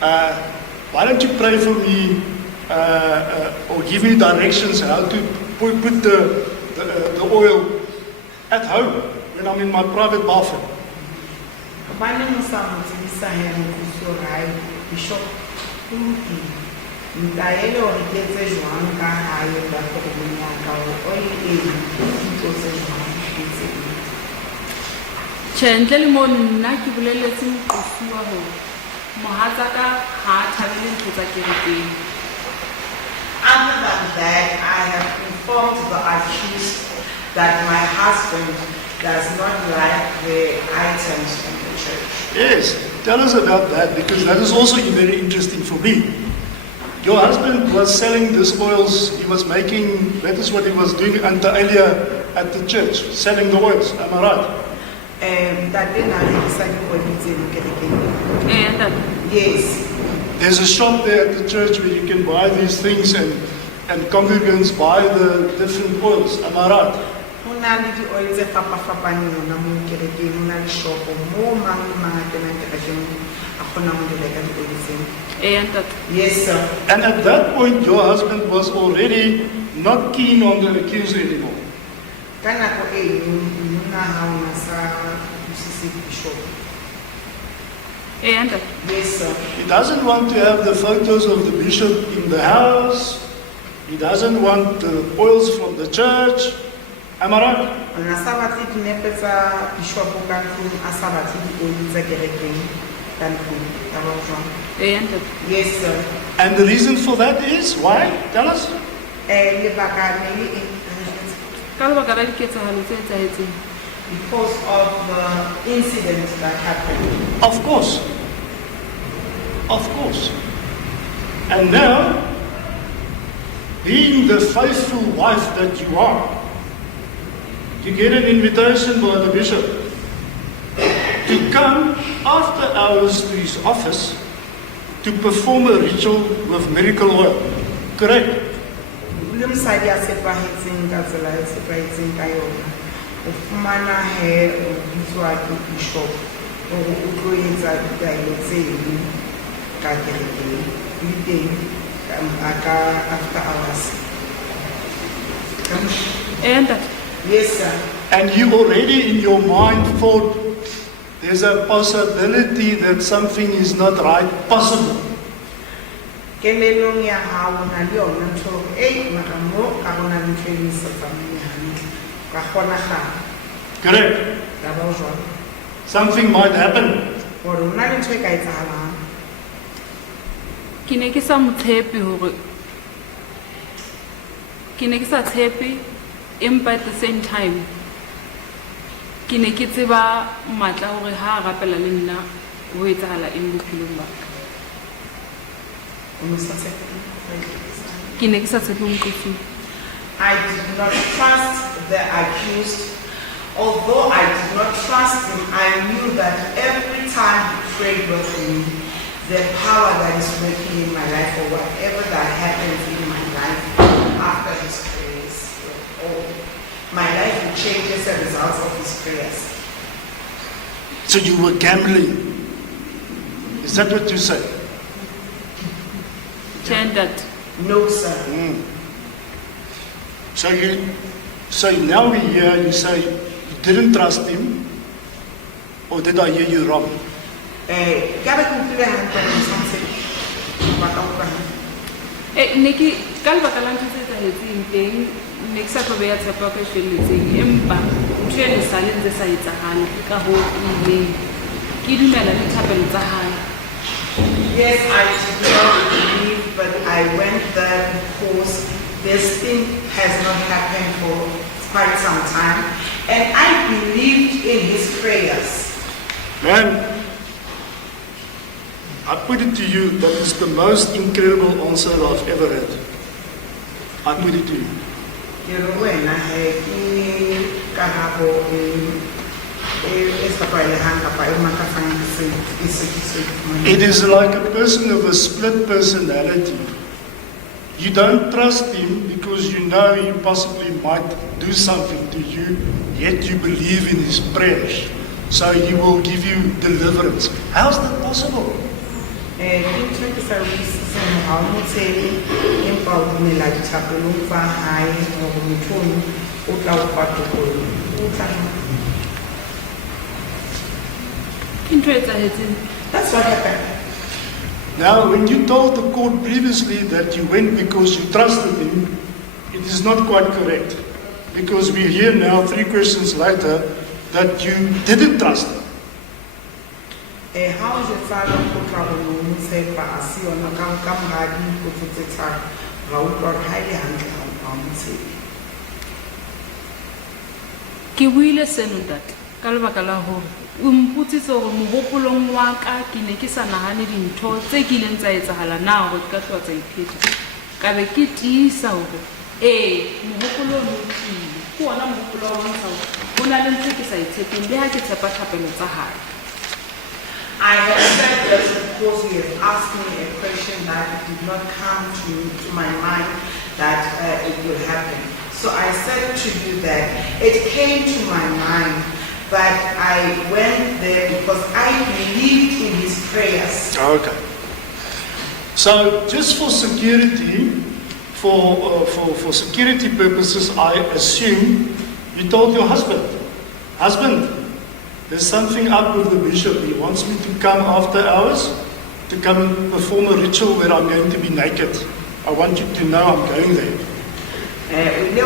Why don't you pray for me or give me directions how to put the oil at home when I'm in my private bathroom? Ntle le mo nna ke boleletse mosuwa hore mohatsaka ha a thabele ntho tsa kerekeng. Other than that, I have informed the accused that my husband does not like the items in the church. Yes, tell us about that, because that is also very interesting for me. Your husband was selling these oils, he was making, that is what he was doing until earlier at the church, selling the oils, am I right? Yes. There's a shop there at the church where you can buy these things and congregants buy the different oils, am I right? Yes, sir. And at that point, your husband was already not keen on the accused anymore. Yes, sir. He doesn't want to have the photos of the bishop in the house. He doesn't want the oils from the church. Am I right? Yes, sir. And the reason for that is why? Tell us. Because of the incident that happened. Of course. Of course. And now, being the faithful wife that you are, you get an invitation by the bishop to come after hours to his office to perform a ritual with miracle oil. Correct? gore o tlo etsa ditaelo tse eng ka kerekeng le teng after hours. And that Yes, sir. And you already in your mind thought there's a possibility that something is not right, possible. Kelelong ya hao na le yona ntho mara mo ka bona ntho e sa tsamayeng hantle ka kgonagala Correct. ya ba jwalo Something might happen. gore o na le ntho e ka etsagalang ke ne ke sa motshepe hore ke ne ke sa tshepe empa at the same time ke ne ke tseba matla hore ha a rapela le nna ho etsahala eng bophelong ba ka o no sa tshepe ke ne ke sa tshepe moqofi I did not trust the accused. Although I did not trust him, I knew that every time he prayed with me, the power that is working in my life or whatever that happens in my life after his prayers, or my life will change as a result of his prayers. So you were gambling. Is that what you said? Chair that No, sir. So now we hear you say you didn't trust him, or did I hear you wrong? ne ke ka lebaka la ntho tse etsahetseng teng ne ke sa tlo beha tshepo ya ka e felletseng empa ntho e ne sale ntse sa etsagale ke ka hoo e ileng ke dumela le thapelo tsa hae. Yes, I did not believe, but I went there because this thing has not happened for quite some time. And I believed in his prayers. Man, I put it to you, that is the most incredible answer I've ever heard. I put it to you. It is like a person of a split personality. You don't trust him because you know he possibly might do something to you, yet you believe in his prayers. So he will give you deliverance. How is that possible? That's what happened. Now, when you told the court previously that you went because you trusted him, it is not quite correct. Because we hear now, 3 questions later, that you didn't trust him. How is it that you say, Ke buile seno that ka lebaka la hore o mputsitse hore mohopolong wa ka ke ne ke sa nahane dintho tse ke ileng tsa etsahala na hore ke ka tloha tsa ipheta ka be ke tiisa hore mohopolo o lokile ke ona mohopolo wa bontsha hore ho na le ntse ke sa itshepeng le ha ke tshepa thapelo tsa hae. I have said this because you have asked me a question that did not come to my mind that it will happen. So I said to you that it came to my mind, but I went there because I believed in his prayers. Okay. So just for security, for security purposes, I assume you told your husband, there's something up with the bishop. He wants me to come after hours to come and perform a ritual where I'm going to be naked. I want you to know I'm going there. I did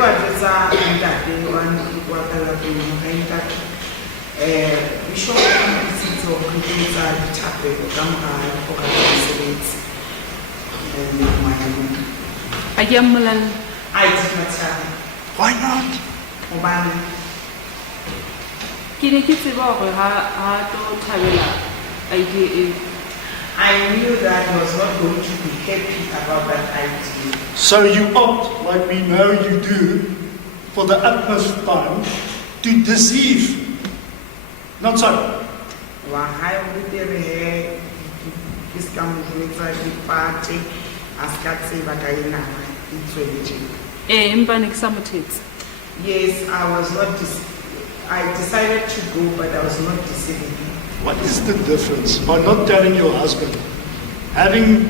not tell him. Why not? Ke ne ke tseba hore ha tlo thabela idea e. I knew that he was not going to be happy about that idea. So you opt, like we know you do, for the utmost time to deceive. Not so. Yes, I was not I decided to go, but I was not deceiving him. What is the difference by not telling your husband, having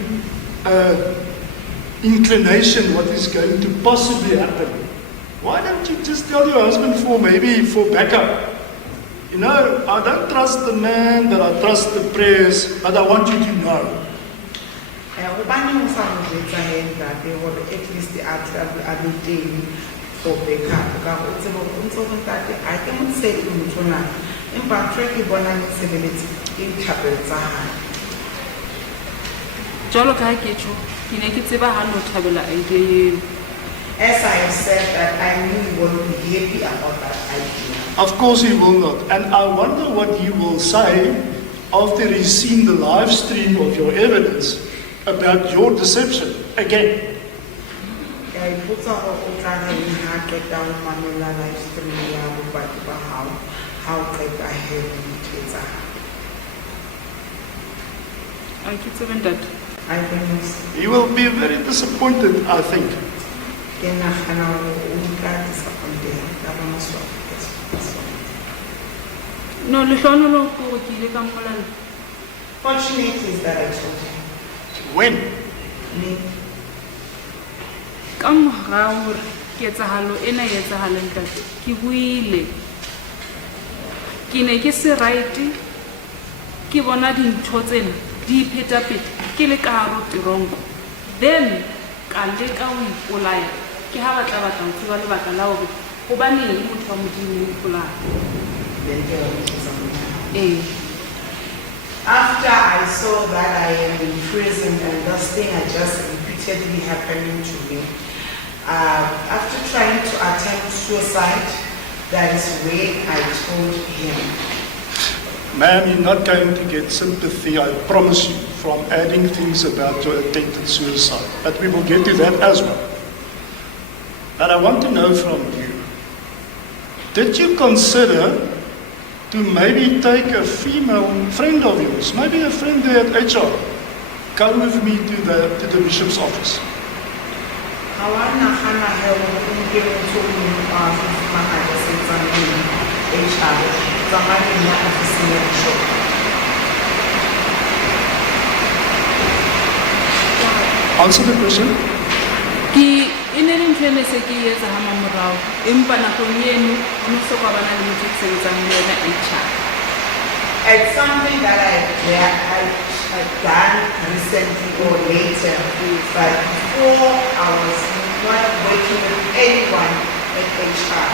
inclination what is going to possibly happen? Why don't you just tell your husband for backup? You know, I don't trust the man, but I trust the prayers, but I want you to know. At least the other day for backup. I cannot say it in Patrick, in Tabitha. Jolo ka 𝐼𝐾𝐿, ke ne ke tseba ha no thabela idea eo. As I have said that I knew he wouldn't be happy about that idea. Of course he will not. And I wonder what he will say after he's seen the live stream of your evidence about your deception again. I put some of the down Manila live stream about how could I have it. I keep saying that. I think He will be very disappointed, I think. No, lehlohonolo lo ko ke ile ka mmolela. fortunately is that I told him. When? Me. Ka mora hore ketsahalo ena e etsahalang tate, ke buile. Ke ne ke se right, ke bona dintho tsena di iphetapeta ke le ka haro tirongo. Then ka leka ho ipolaya ke ha batla batla ho tseba lebaka la hore hobaneng motho wa modimo o ipolaya. After I saw that I am in prison and this thing had just repeatedly happening to me, after trying to attempt suicide, that is when I told him. Ma'am, you're not going to get sympathy, I promise you, from adding things about your attempted suicide. But we will get to that as well. But I want to know from you, did you consider to maybe take a female friend of yours, maybe a friend there at HR, come with me to the bishop's office? Answer the question. Ke inene ntwe se ke etsa ha mamorao empa nakong eno no so kwa bana le motho ke sebetsang le yena HR. It's something that I've done recently or later, but before I was not working with anyone at HR.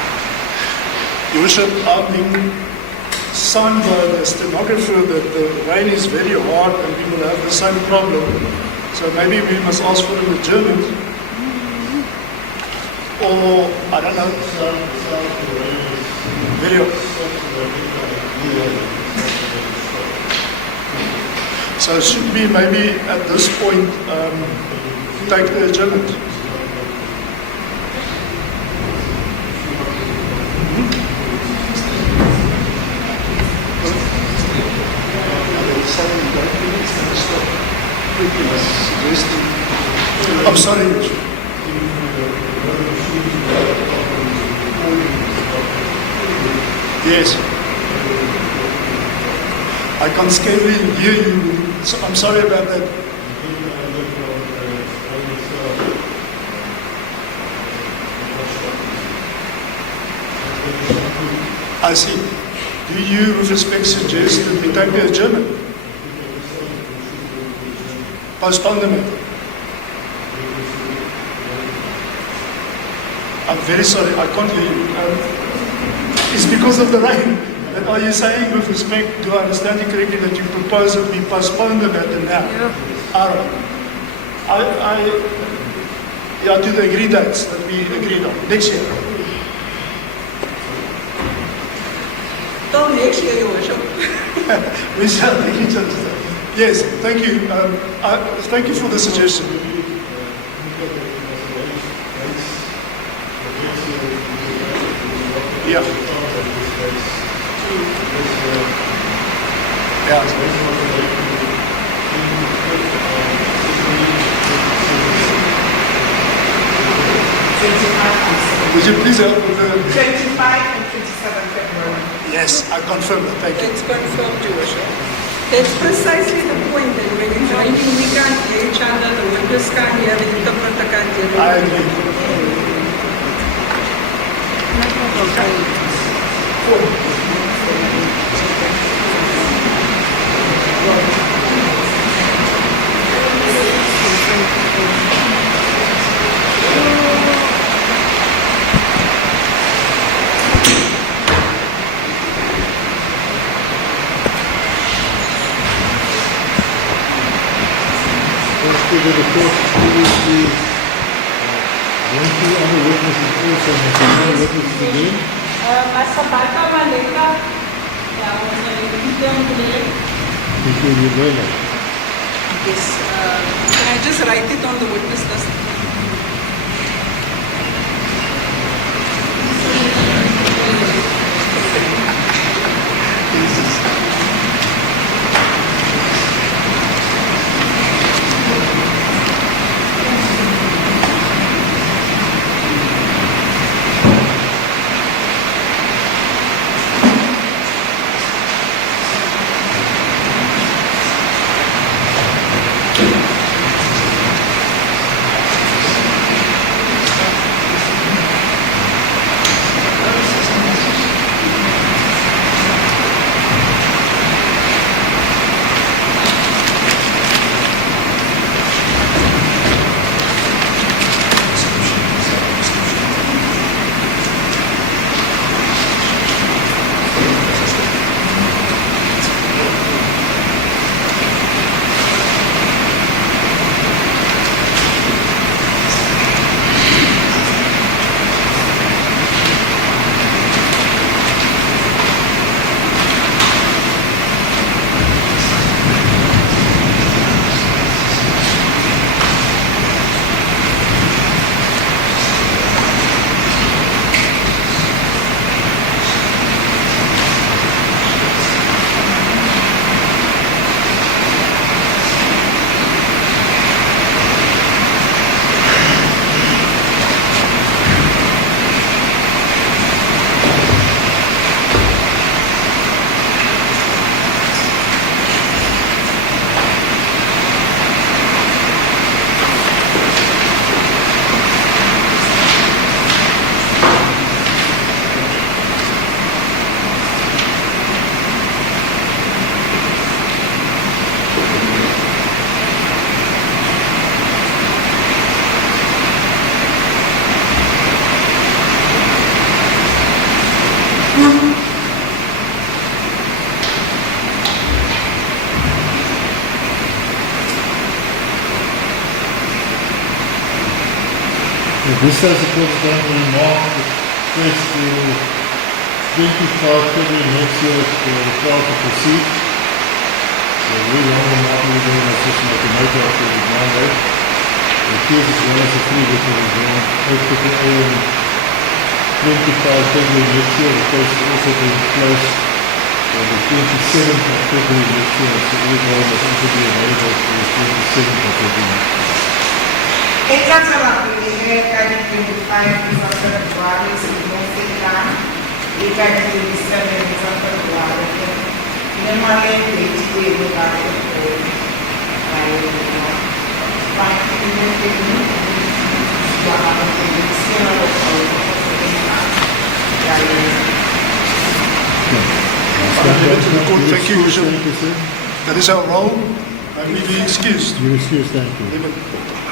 Your Worship, I'm being signed by the stenographer that the rain is very hard and we will have the same problem. So maybe we must ask for an adjournment. Or, I don't know, video. So should we maybe at this point take the adjournment? I'm sorry, Richard. Yes. I can scarcely hear you. So I'm sorry about that. I see. Do you, with respect, suggest that we take the adjournment? Postpone the matter. I'm very sorry, I can't hear you. It's because of the rain. And are you saying, with respect, do I understand you correctly, that you propose that we postpone the matter now? Yeah. All right. Yeah, to the agreed dates that we agreed on, next year. Till next year, Your Worship. We shall take each other. Yes, thank you. Thank you for the suggestion. Yeah. Yeah. Twenty-five. Would you please help with the 25 and 27 February. Yes, I confirm it. Thank you. It's confirmed, Your Worship. That's precisely the point that when you're joining, we can't hear each other, the witness can't hear, the interpreter can't hear. I agree. Whether the court previously went through other witnesses also, and there are no witnesses again. Masabata Maleka, yeah, Before you go now. Yes, can I just write it on the witness list? This has the court going to remark the first 25 February next year for the trial to proceed. So very long remark we're doing is just make a note after the ground date. The case as well as the three witnesses drawn 8 a.m. 25 February next year. The case is also being closed on the 27th of February next year. So everyone must also be available for the 27th of February next year. Eka tsala pele ka di 25 tsa February selemo se tlang le ka di 27 tsa February le male date e le ka go ba e ba ke ne ke ni ya ba ke ni se na lo ka o ya Thank you, Bishop. That is our role. May we be excused. You're excused, thank you.